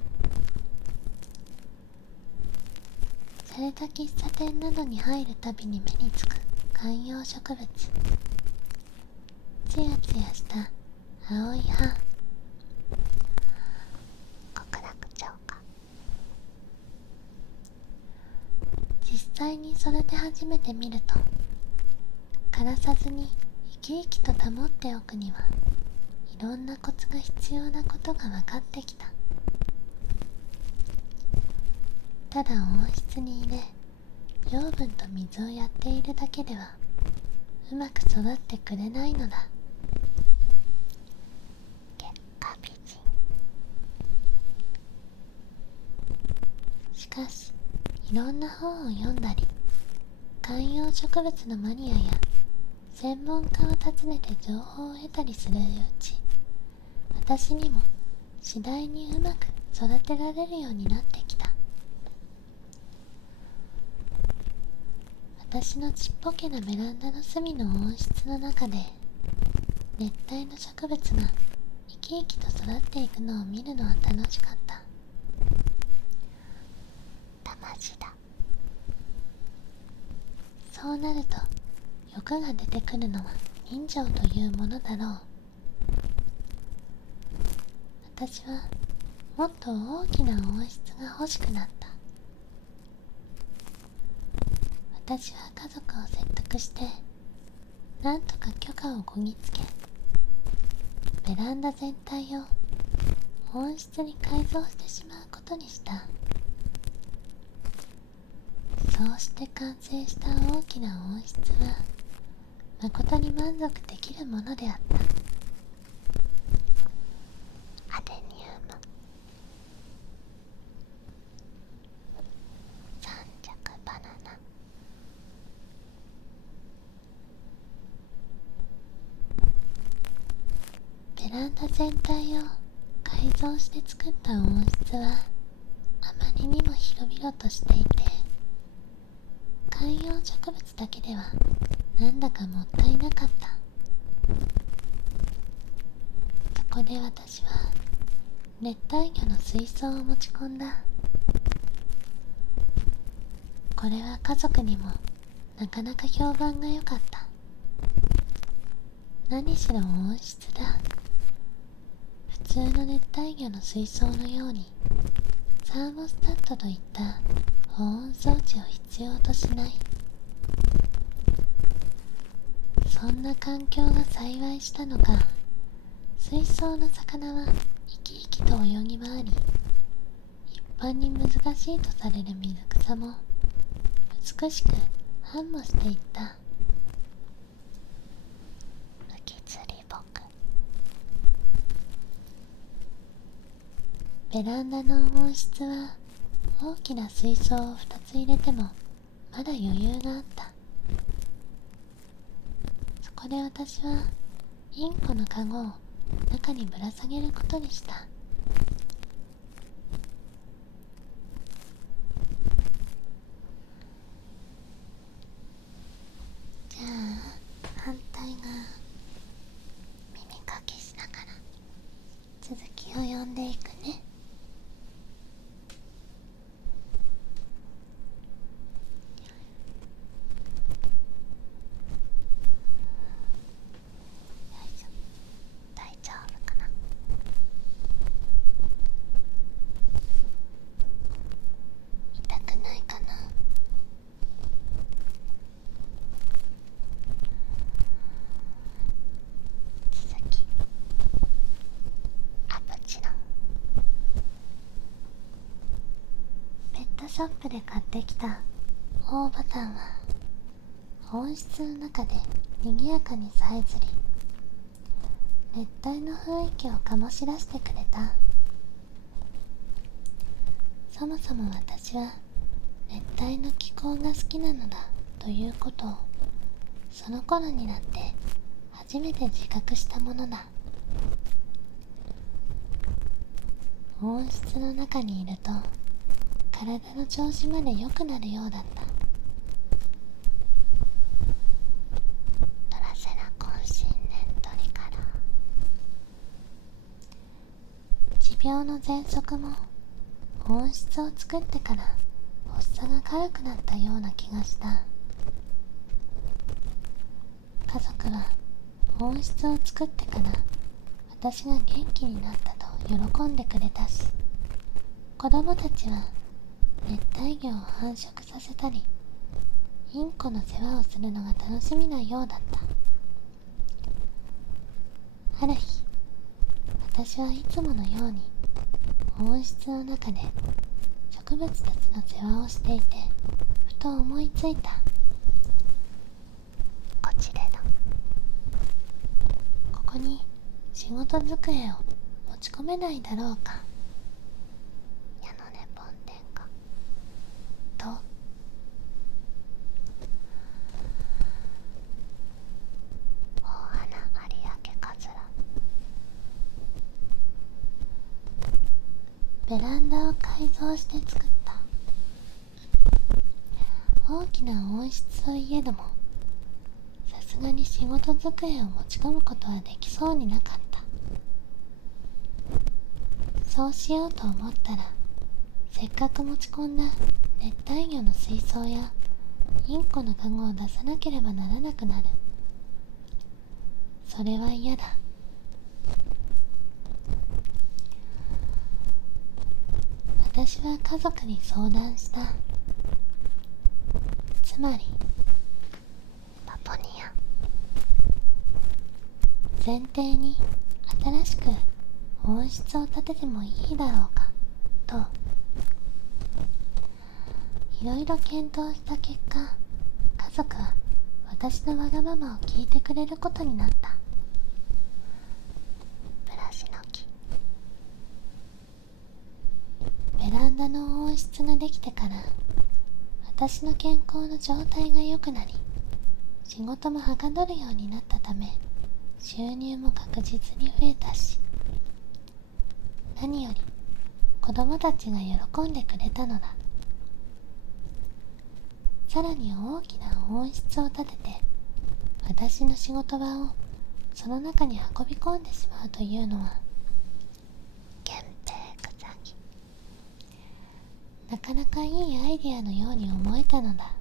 洒落た喫茶店などに入るたびに目につく観葉植物。つやつやした青い葉。極楽鳥か。実際に育て始めてみると、枯らさずに生き生きと保っておくにはいろんなコツが必要なことが分かってきた。ただ温室に入れ養分と水をやっているだけではうまく育ってくれないのだ。月下美人。しかしいろんな本を読んだり、観葉植物のマニアや専門家を訪ねて情報を得たりするうち、私にも次第にうまく育てられるようになってきた。私のちっぽけなベランダの隅の温室の中で熱帯の植物が生き生きと育っていくのを見るのは楽しかった。たまじだ。そうなると欲が出てくるのは人情というものだろう。私はもっと大きな温室が欲しくなった。私は家族を説得してなんとか許可をこぎつけ、ベランダ全体を温室に改造してしまうことにした。そうして完成した大きな温室は誠に満足できるものであった。アデニウム、三尺バナナ、ランダ全体を改造して作った温室はあまりにも広々としていて、観葉植物だけではなんだかもったいなかった。そこで私は熱帯魚の水槽を持ち込んだ。これは家族にもなかなか評判が良かった。何しろ温室だ。普通の熱帯魚の水槽のようにサーモスタットといった保温装置を必要としない。そんな環境が幸いしたのか、水槽の魚は生き生きと泳ぎ回り、一般に難しいとされる水草も美しく繁茂していった。ウキツリボク。ベランダの温室は大きな水槽を2つ入れてもまだ余裕があった。そこで私はインコのカゴを中にぶら下げることにした。じゃあ反対側耳かきしながら続きを読んでいくね。大丈夫かな。痛くないかな。続きアプチロン。ペットショップで買ってきた大ボタンは温室の中で賑やかにさえずり、熱帯の雰囲気を醸し出してくれた。そもそも私は熱帯の気候が好きなのだということをその頃になって初めて自覚したものだ。温室の中にいると体の調子まで良くなるようだった。ドラセラコンシンネントリカラー。持病の喘息も温室を作ってから発作が軽くなったような気がした。家族は温室を作ってから私が元気になったと喜んでくれたし、子供たちは熱帯魚を繁殖させたりインコの世話をするのが楽しみなようだった。ある日、私はいつものように温室の中で植物たちの世話をしていて、ふと思いついた。こちれのここに仕事机を持ち込めないだろうか。矢野根梵天がと大花有明かずら。ベランダを改造して作った大きな温室といえども、さすがに仕事机を持ち込むことはできそうになかった。そうしようと思ったら、せっかく持ち込んだ熱帯魚の水槽やインコのカゴを出さなければならなくなる。それは嫌だ。私は家族に相談した。つまりパポニア。前提に新しく温室を建ててもいいだろうかといろいろ検討した結果、家族は私のわがままを聞いてくれることになった。ブラシの木。ベランダの温室ができてから私の健康の状態が良くなり、仕事もはかどるようになったため、収入も確実に増えたし、何より子供たちが喜んでくれたのだ。さらに大きな温室を建てて、私の仕事場をその中に運び込んでしまうというのは源平草木。なかなかいいアイデアのように思えたのだ。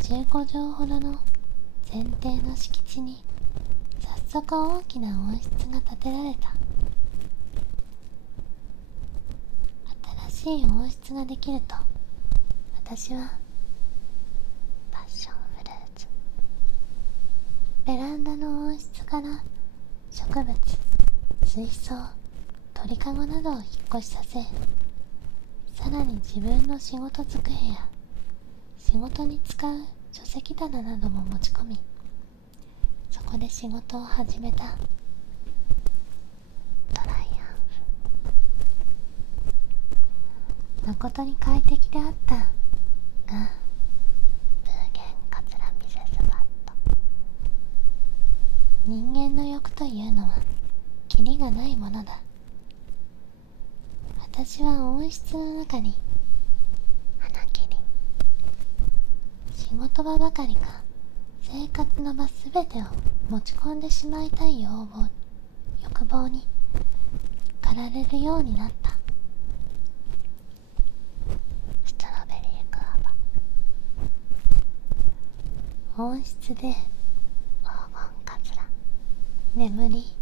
15畳ほどの前庭の敷地に早速大きな温室が建てられた。新しい温室ができると、私はパッションフルーツ、ベランダの温室から植物、水槽、鳥かごなどを引っ越しさせ、さらに自分の仕事机や仕事に使う書籍棚なども持ち込み、そこで仕事を始めた。トライアンフ、誠に快適であったが、ブーゲンカツラミセスバット、人間の欲というのはキリがないものだ。私は温室の中に花切り、仕事場ばかりか生活の場すべてを持ち込んでしまいたい欲望に駆られるようになった。ストロベリーグアバ、温室で黄金カツラ、眠り、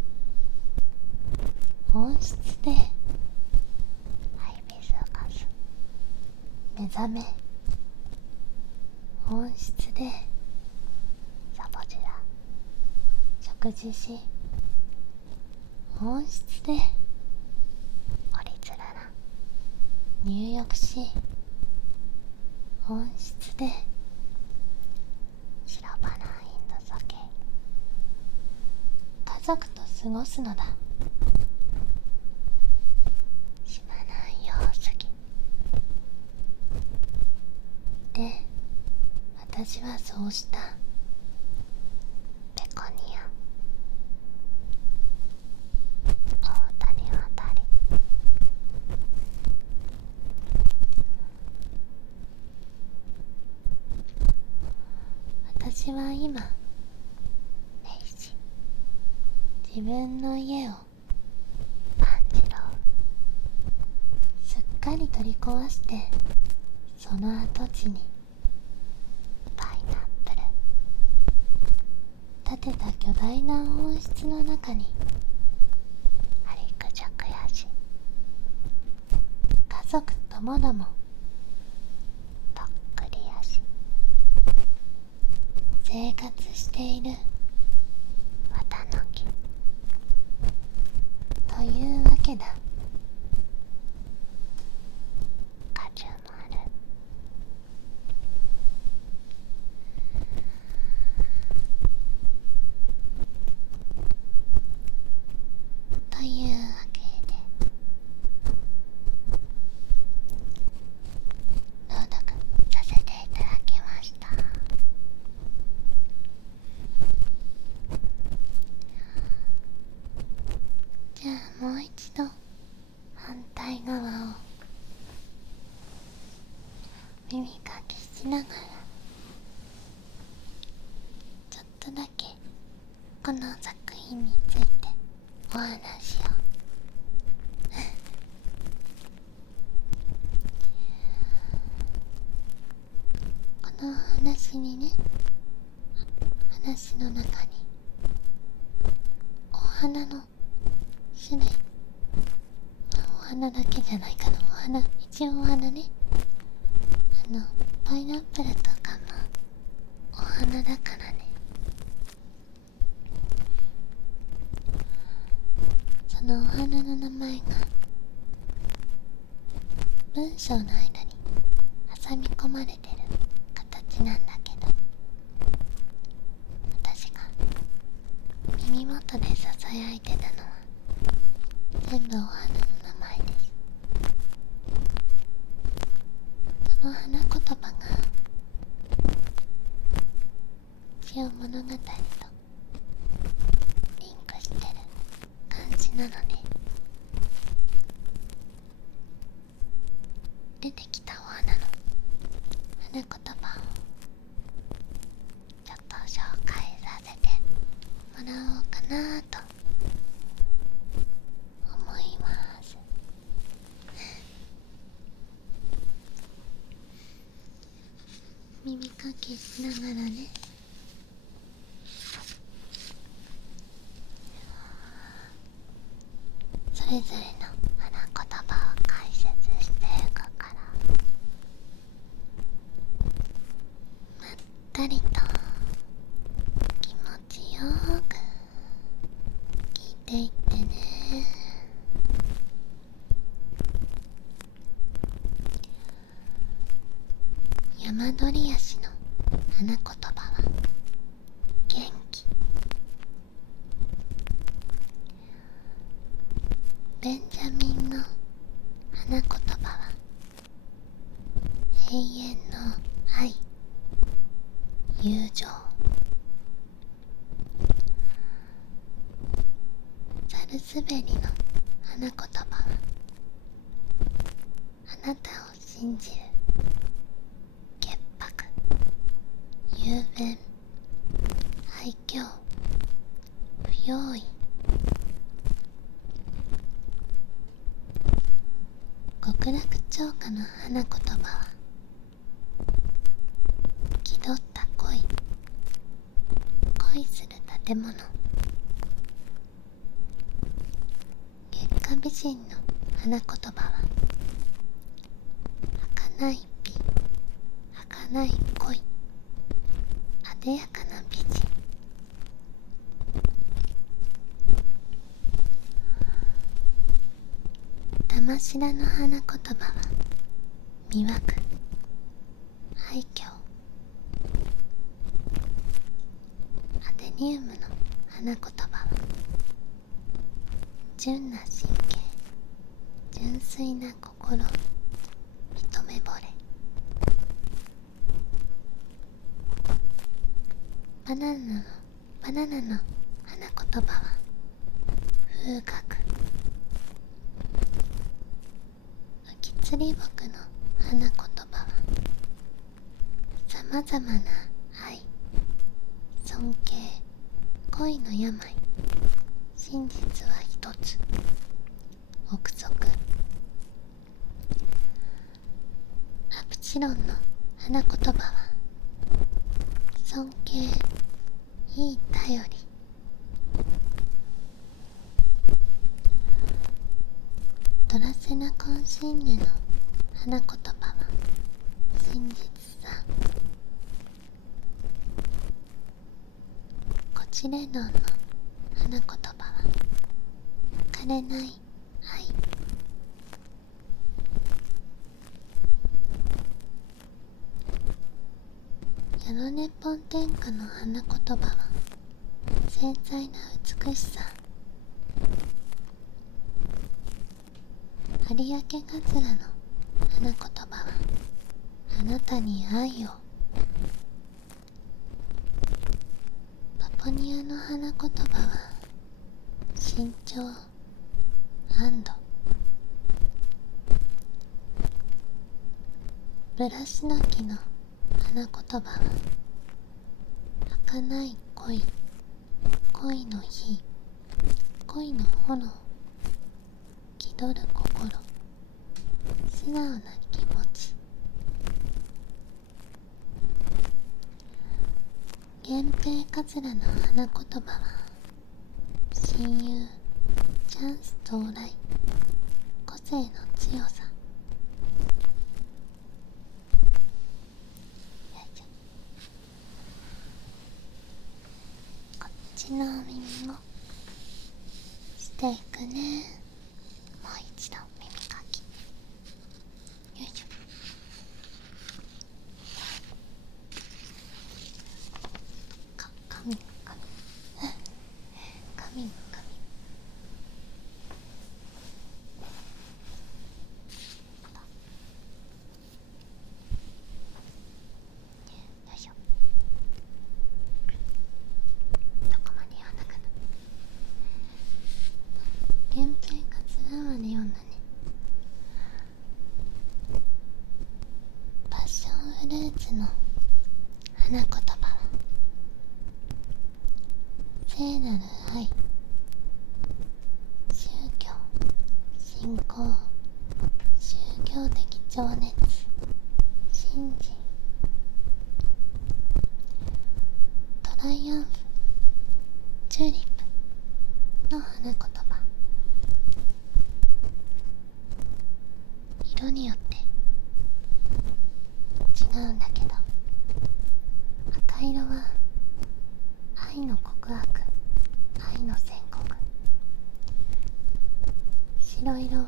温室でハイビスカス、目覚め、温室でサボジラ、食事し、温室でオリツララ、入浴し、温室で白バナインド酒、家族と過ごすのだ。死なないようすぎで、私はそうした。ペコニア、大谷渡り、私は今レイジ、自分の家を炭治郎、すっかり取り壊して、その跡地にパイナップル、建てた巨大な温室の中にアリクジャクヤシ、家族ともどもとっくりヤシ、生活している綿の木というわけだ。果樹もある。というわけで、朗読させていただきました。じゃあもう一度反対側を耳かきしながら、ちょっとだけこの作品についてお話をこの話にね、話の中にお花の種類、お花だけじゃないかな、お花、一応お花ね、パイナップルとかもお花だからね、そのお花の名前が文章の間に挟み込まれてる形なんだけど、私が耳元でささやいてたのは全部お花の名前です。その花言葉が一応物語とてきたお花の花言葉をちょっと紹介させてもらおうかなと思います。耳かきしながらね、それぞれの花言葉を解説していくから、まったりと気持ちよく聞いていってね。ヤマドリアシの花言葉は元気。ベンジャミンの花言葉は永遠の愛、友情。サルスベリの花言葉はあなたを信じる、潔白、雄弁、愛嬌、不用意。極楽鳥花の花言葉は気取った恋、恋する建物。月下美人の花言葉は儚い美、儚い恋、あでやかな美人。玉白の花言葉は魅惑、愛嬌。アデニウムの花言葉は純な神経、純粋な心、一目惚れ。バナナの花言葉は風格。浮き釣り木の花言葉はさまざまな愛、尊敬、恋の病。真実は一つ、憶測。アプチロンの花言葉は尊敬、いい頼り。ドラセナコンシンネの花言葉は真実さ。コチレドンの花言葉は枯れない愛。ヤロネポン天下の花言葉は繊細な美しさ。有明カツラの花言葉はあなたに愛を。パポニアの花言葉は慎重、安堵。ブラシの木の花言葉は儚い恋、恋の火、恋の炎。気取る心、素直な気持ち。源平カツラの花言葉は親友、チャンス到来、個性の強さ。こっちのお耳もしていくね。もう一度耳かき。よいしょ。髪。よいしょ。どこまで言わなかった。源ルーツの花言葉は聖なる愛、宗教、信仰、宗教的情熱、信心、トライアンフ、チューリップの花言葉。色によって違うんだけど、赤色は愛の告白、愛の宣告。白色は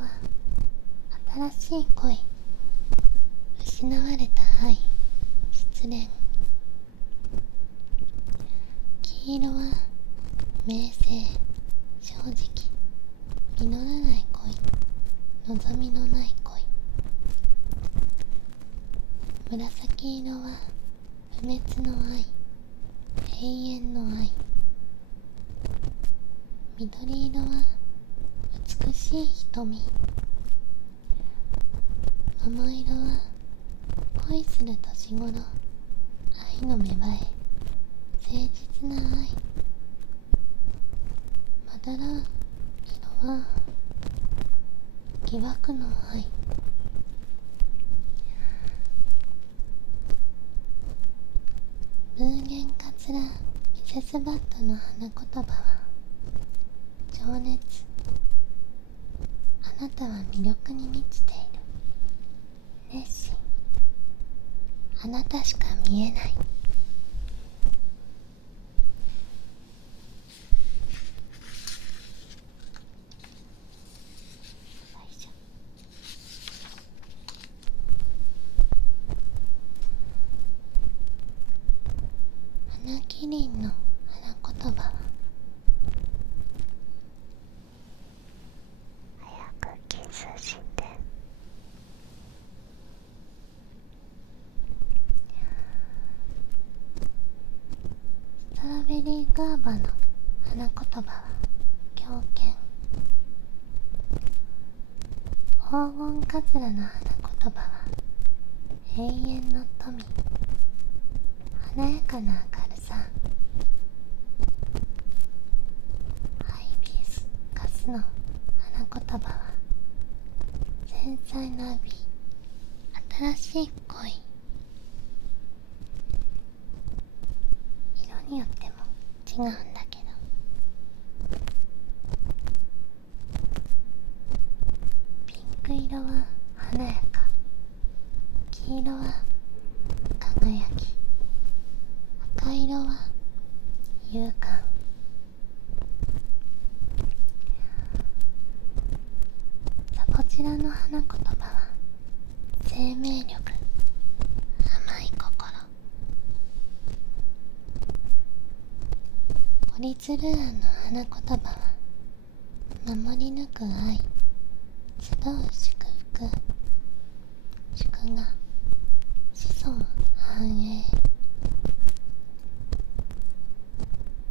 新しい恋、失われた愛、失恋。黄色は明晰、正直、実らない恋、望みのない恋。紫色は不滅の愛、永遠の愛。緑色は美しい瞳。桃色は恋する年頃、愛の芽生え、誠実な愛。まだら色は疑惑の愛。ブーゲンカツラ・ミセスバットの花言葉は情熱。あなたは魅力に満ちている。熱心。あなたしか見えない。花キリンの花言葉は早くキスして。ストロベリーガーバの花言葉は狂犬。黄金カズラの花言葉は永遠の富。華やかな明るさ。ハイビスカスの花言葉は繊細な美、新しい恋。色によっても違うんだけど、ピンク色は華やか、黄色は輝き、赤色は勇敢。サボチラの花言葉は生命力、甘い心。オリツルアンの花言葉は守り抜く愛、集う祝福、祝賀、子孫繁栄。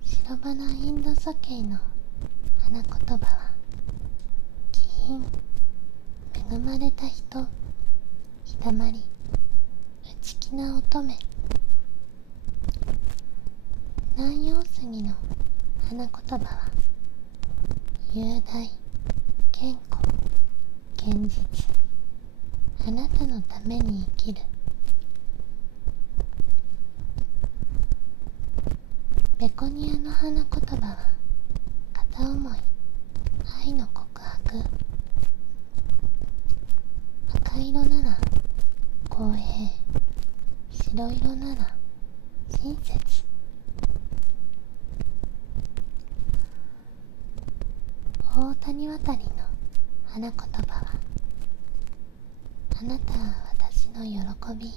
白バラインドソケイの花言葉は気品、恵まれた人、ひだまり、内気な乙女。南洋杉の花言葉は雄大、健康、現実。あなたのために生きる。ベコニアの花言葉は片思い、愛の告白。赤色なら公平、白色なら親切。大谷渡りの花言葉はあなたは私の喜び、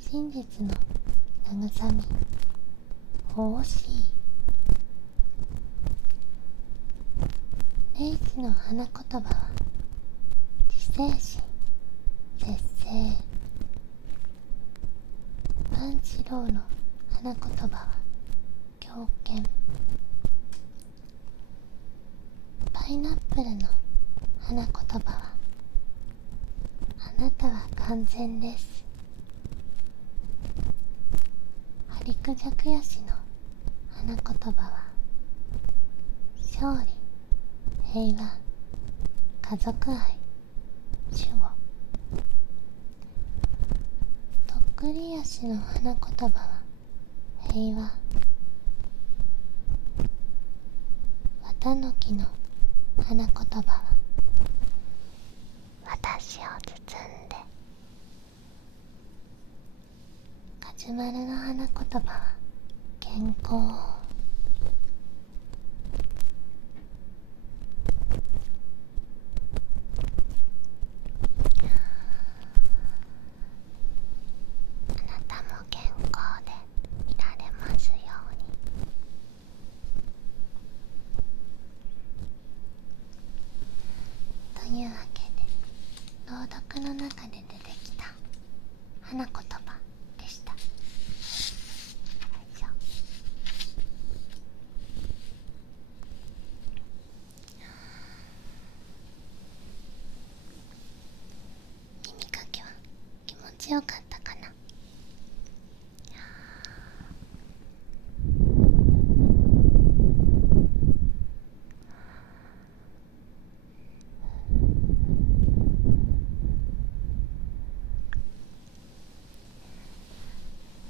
真実の慰み、奉仕。レイジの花言葉は自制心、節制。パンチローの花言葉は狂犬。パイナップルの花言葉はあなたは完全です。陸雀ヤシの花言葉は勝利、平和、家族愛、守護。とっくりヤシの花言葉は平和。綿の木の花言葉は私を包んで。かじまるの花言葉は健康。あなたも健康でいられますように。というわけで朗読の中で出てきた花言葉でした。耳かきは気持ちよかったかな。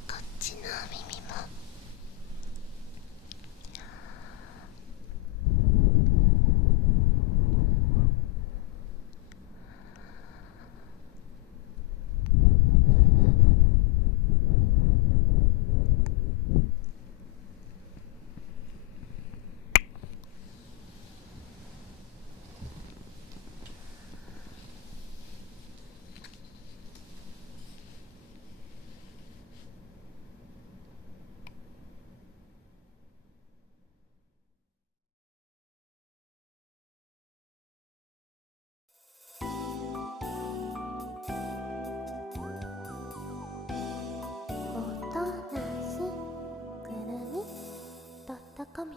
こっちの耳も音なしくるみ.com。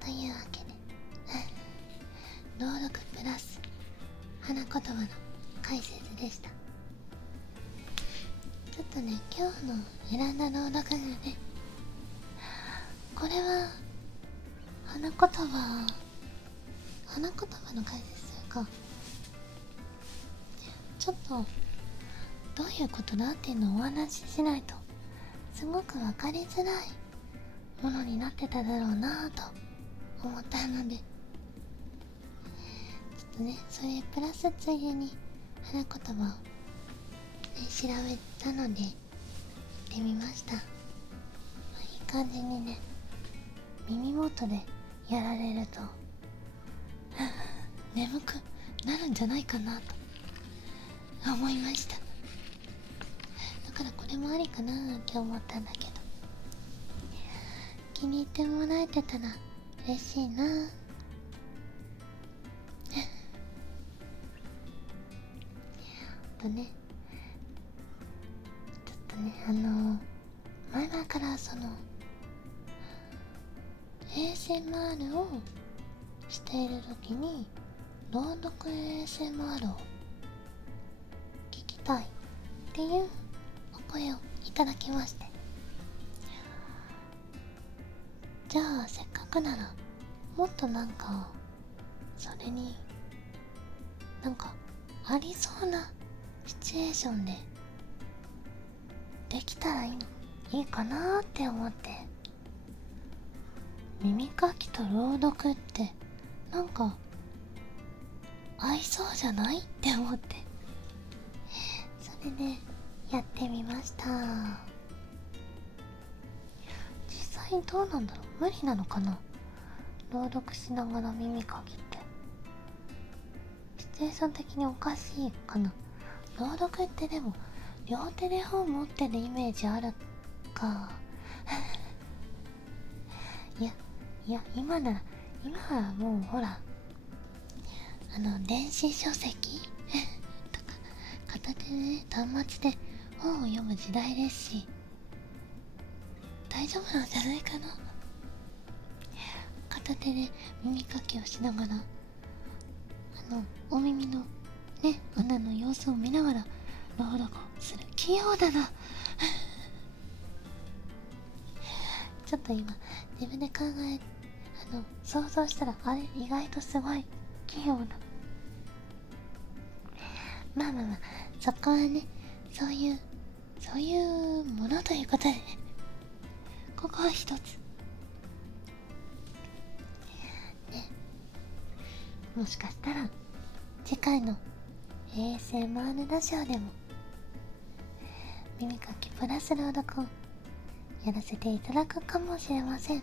というわけで朗読プラス花言葉の解説でした。ちょっとね、今日の選んだ朗読がね、これは花言葉の解説というか、ちょっとどういうことだっていうのをお話ししないとすごく分かりづらいものになってただろうなぁと思ったので、ちょっとね、それプラスついでに花言葉を、ね、調べたので言ってみました。いい感じにね、耳元でやられると眠くなるんじゃないかなと思いました。だからこれもありかなーって思ったんだけど、気に入ってもらえてたら嬉しいなー。とね、ちょっとね、前々からその ASMR をしている時に朗読 ASMR を聞きたいっていうお声をいただきまして、じゃあせっかくならもっとなんかそれになんかありそうなシチュエーションでできたらいいかなって思って、耳かきと朗読ってなんか合いそうじゃないって思って、それでやってみました。実際どうなんだろう、無理なのかな、朗読しながら耳かきって。シチュエーション的におかしいかな。朗読ってでも両手で本持ってるイメージあるかいや今なら今はもうほら電子書籍とか片手でね、端末で本を読む時代ですし、大丈夫なんじゃないかな。片手で耳かきをしながらお耳のね穴の様子を見ながら朗読をする。器用だなちょっと今自分で考え想像したら、あれ意外とすごい器用な。まあまあまあ、そこはね、そういうものということでね、ここは一つね、もしかしたら次回の ASMR ラジオでも耳かきプラス朗読をやらせていただくかもしれません。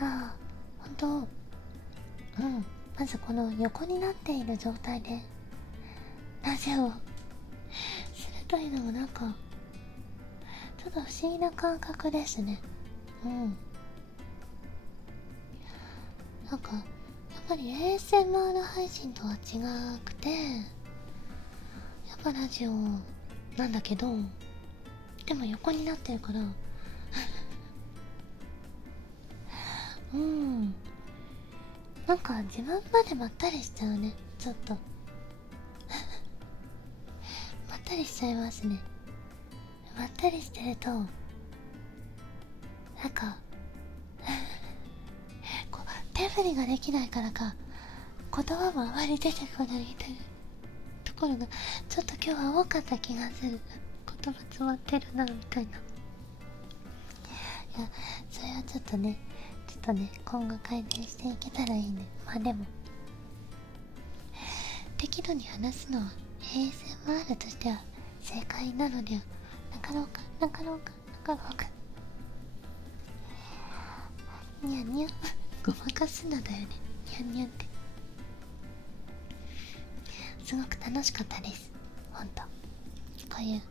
ああ、本当、まずこの横になっている状態でラジオをするというのもなんかちょっと不思議な感覚ですね。なんかやっぱり ASMR 配信とは違くて、やっぱラジオなんだけど、でも横になってるからなんか自分までまったりしちゃうね、ちょっとまったりしちゃいますね。まったりしてるとなんかこう手振りができないからか、言葉もあまり出てこないみたいなところがちょっと今日は多かった気がする。言葉詰まってるなみたいな。いや、それはちょっとね今後改善していけたらいいね。まあでも適度に話すのは ASMR としては正解なのではなかろうか。にゃんにゃんごまかすのだよね、にゃんにゃんって。すごく楽しかったです、ほんと。こういうね、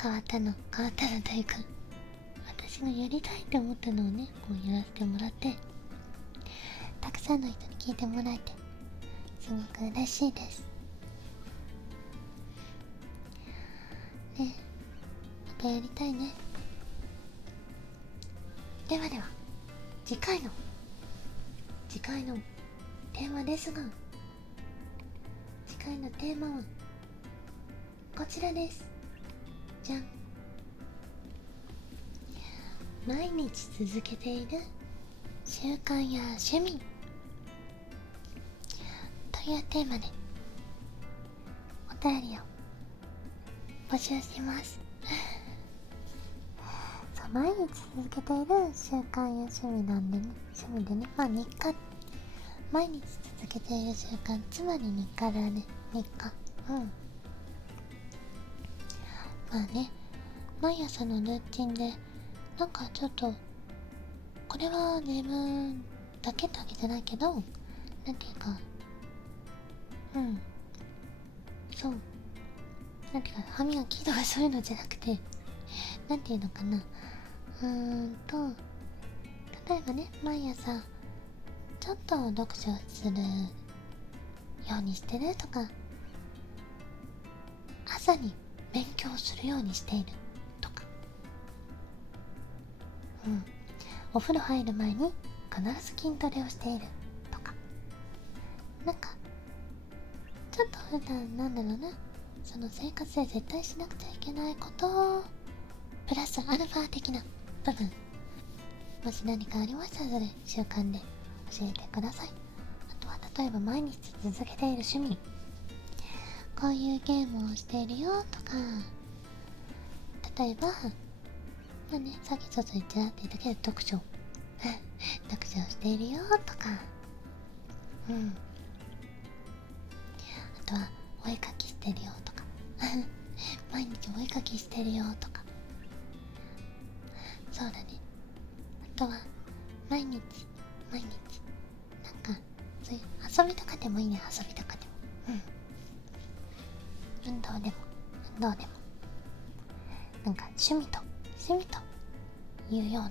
変わったのというか、私がやりたいって思ったのをね、こうやらせてもらって、たくさんの人に聞いてもらえてすごく嬉しいですね。またやりたいね。では次回のテーマですが、次回のテーマはこちらです。じゃん。毎日続けている習慣や趣味というテーマでお便りを募集しますそう、毎日続けている習慣や趣味でね、まあ日課、毎日続けている習慣、つまり日課だね。日課。まあね、毎朝のルーティンでなんかちょっとこれは自分だけってわけじゃないけど、なんていうかそうなんていうか、歯磨きとかそういうのじゃなくて、なんていうのかな、例えばね、毎朝ちょっと読書するようにしてるとか、朝に勉強するようにしているとか、お風呂入る前に必ず筋トレをしているとか、なんかちょっと普段なんだろうな、その生活で絶対しなくちゃいけないことプラスアルファ的な部分、もし何かありましたらそれ習慣で教えてください。あとは例えば毎日続けている趣味、こういうゲームをしているよとか、例えばまあね、さっきちょっと言ってたって言ったけど読書読書をしているよとか、あとはお絵かきしてるよとか毎日お絵かきしてるよとか、そうだね。あとは毎日なんかそういう遊びとかでもいいね。遊びとかでも運動でもなんか趣味としみというような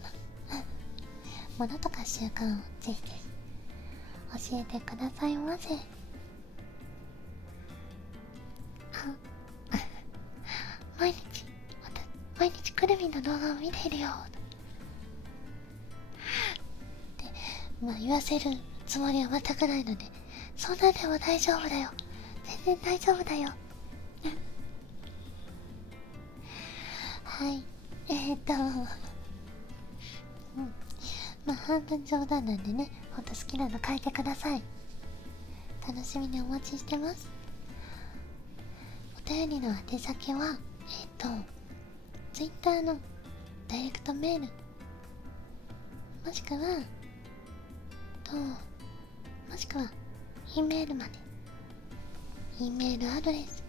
ものとか習慣をぜひぜひ教えてくださいませ。毎日くるみの動画を見ているよって言わせるつもりは全くないので、そんなんでも大丈夫だよ、全然大丈夫だよはい、半分冗談なんでね、ほんと好きなの書いてください。楽しみにお待ちしてます。お便りの宛先はTwitter のダイレクトメール、もしくはE メールまで。E メールアドレス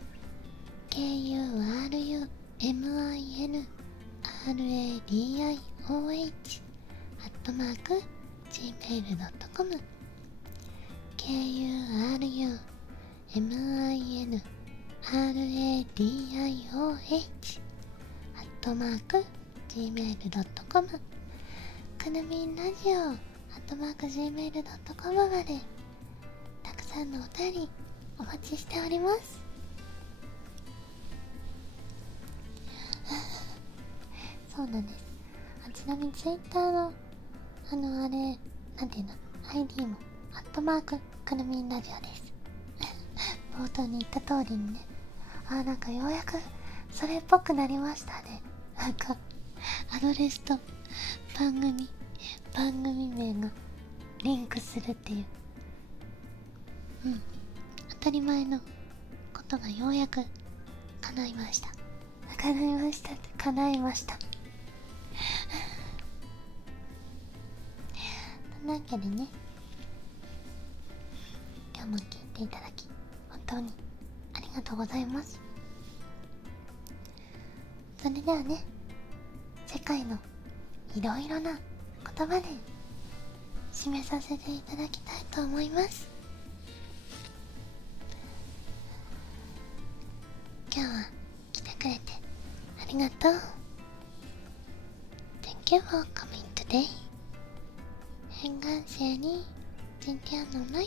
KURUMINRADIOH@gmail.com KURUMINRADIOH@gmail.com くぬみんラジオ@gmail.com までたくさんのお便りお待ちしております。そうなんです。ちなみに Twitter のあれなんていうの ID もくぬみんラジオです冒頭に言った通りにね、なんかようやくそれっぽくなりましたね。なんかアドレスと番組名がリンクするっていう、当たり前のことがようやく叶いました。となわけでね、今日も聞いていただき本当にありがとうございます。それではね、世界のいろいろな言葉で締めさせていただきたいと思います。今日は来てくれてありがとう。 Thank you for coming today. 很感谢你今天的来。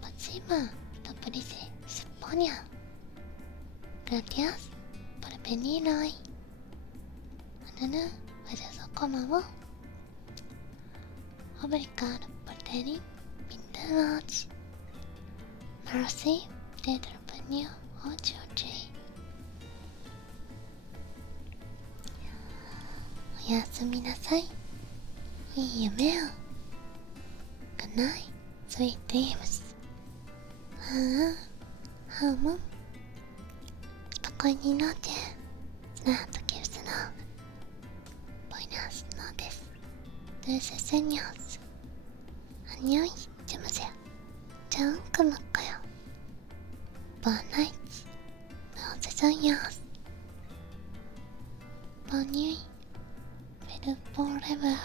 Спасибо, что пришли сегодня. Gracias por venir hoy. Mañana vayas como Obrigado por terem vindo hoje. Merci d'être venu aujourd'hui. おやすみなさい。いい夢を。Good night, sweet dreams. もSpokojnej nocy. Znaczki snów. Buenas noches. Dulces sueños. 안녕히 주무세요. 좋은 꿈을 꿔요. Bon night. Dulces sueños. Bonne nuit. Live forever.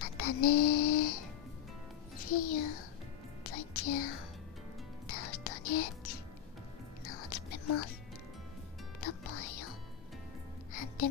またねー。See you. 再见。到vstanieć. Nos vemos. To boju. A ty,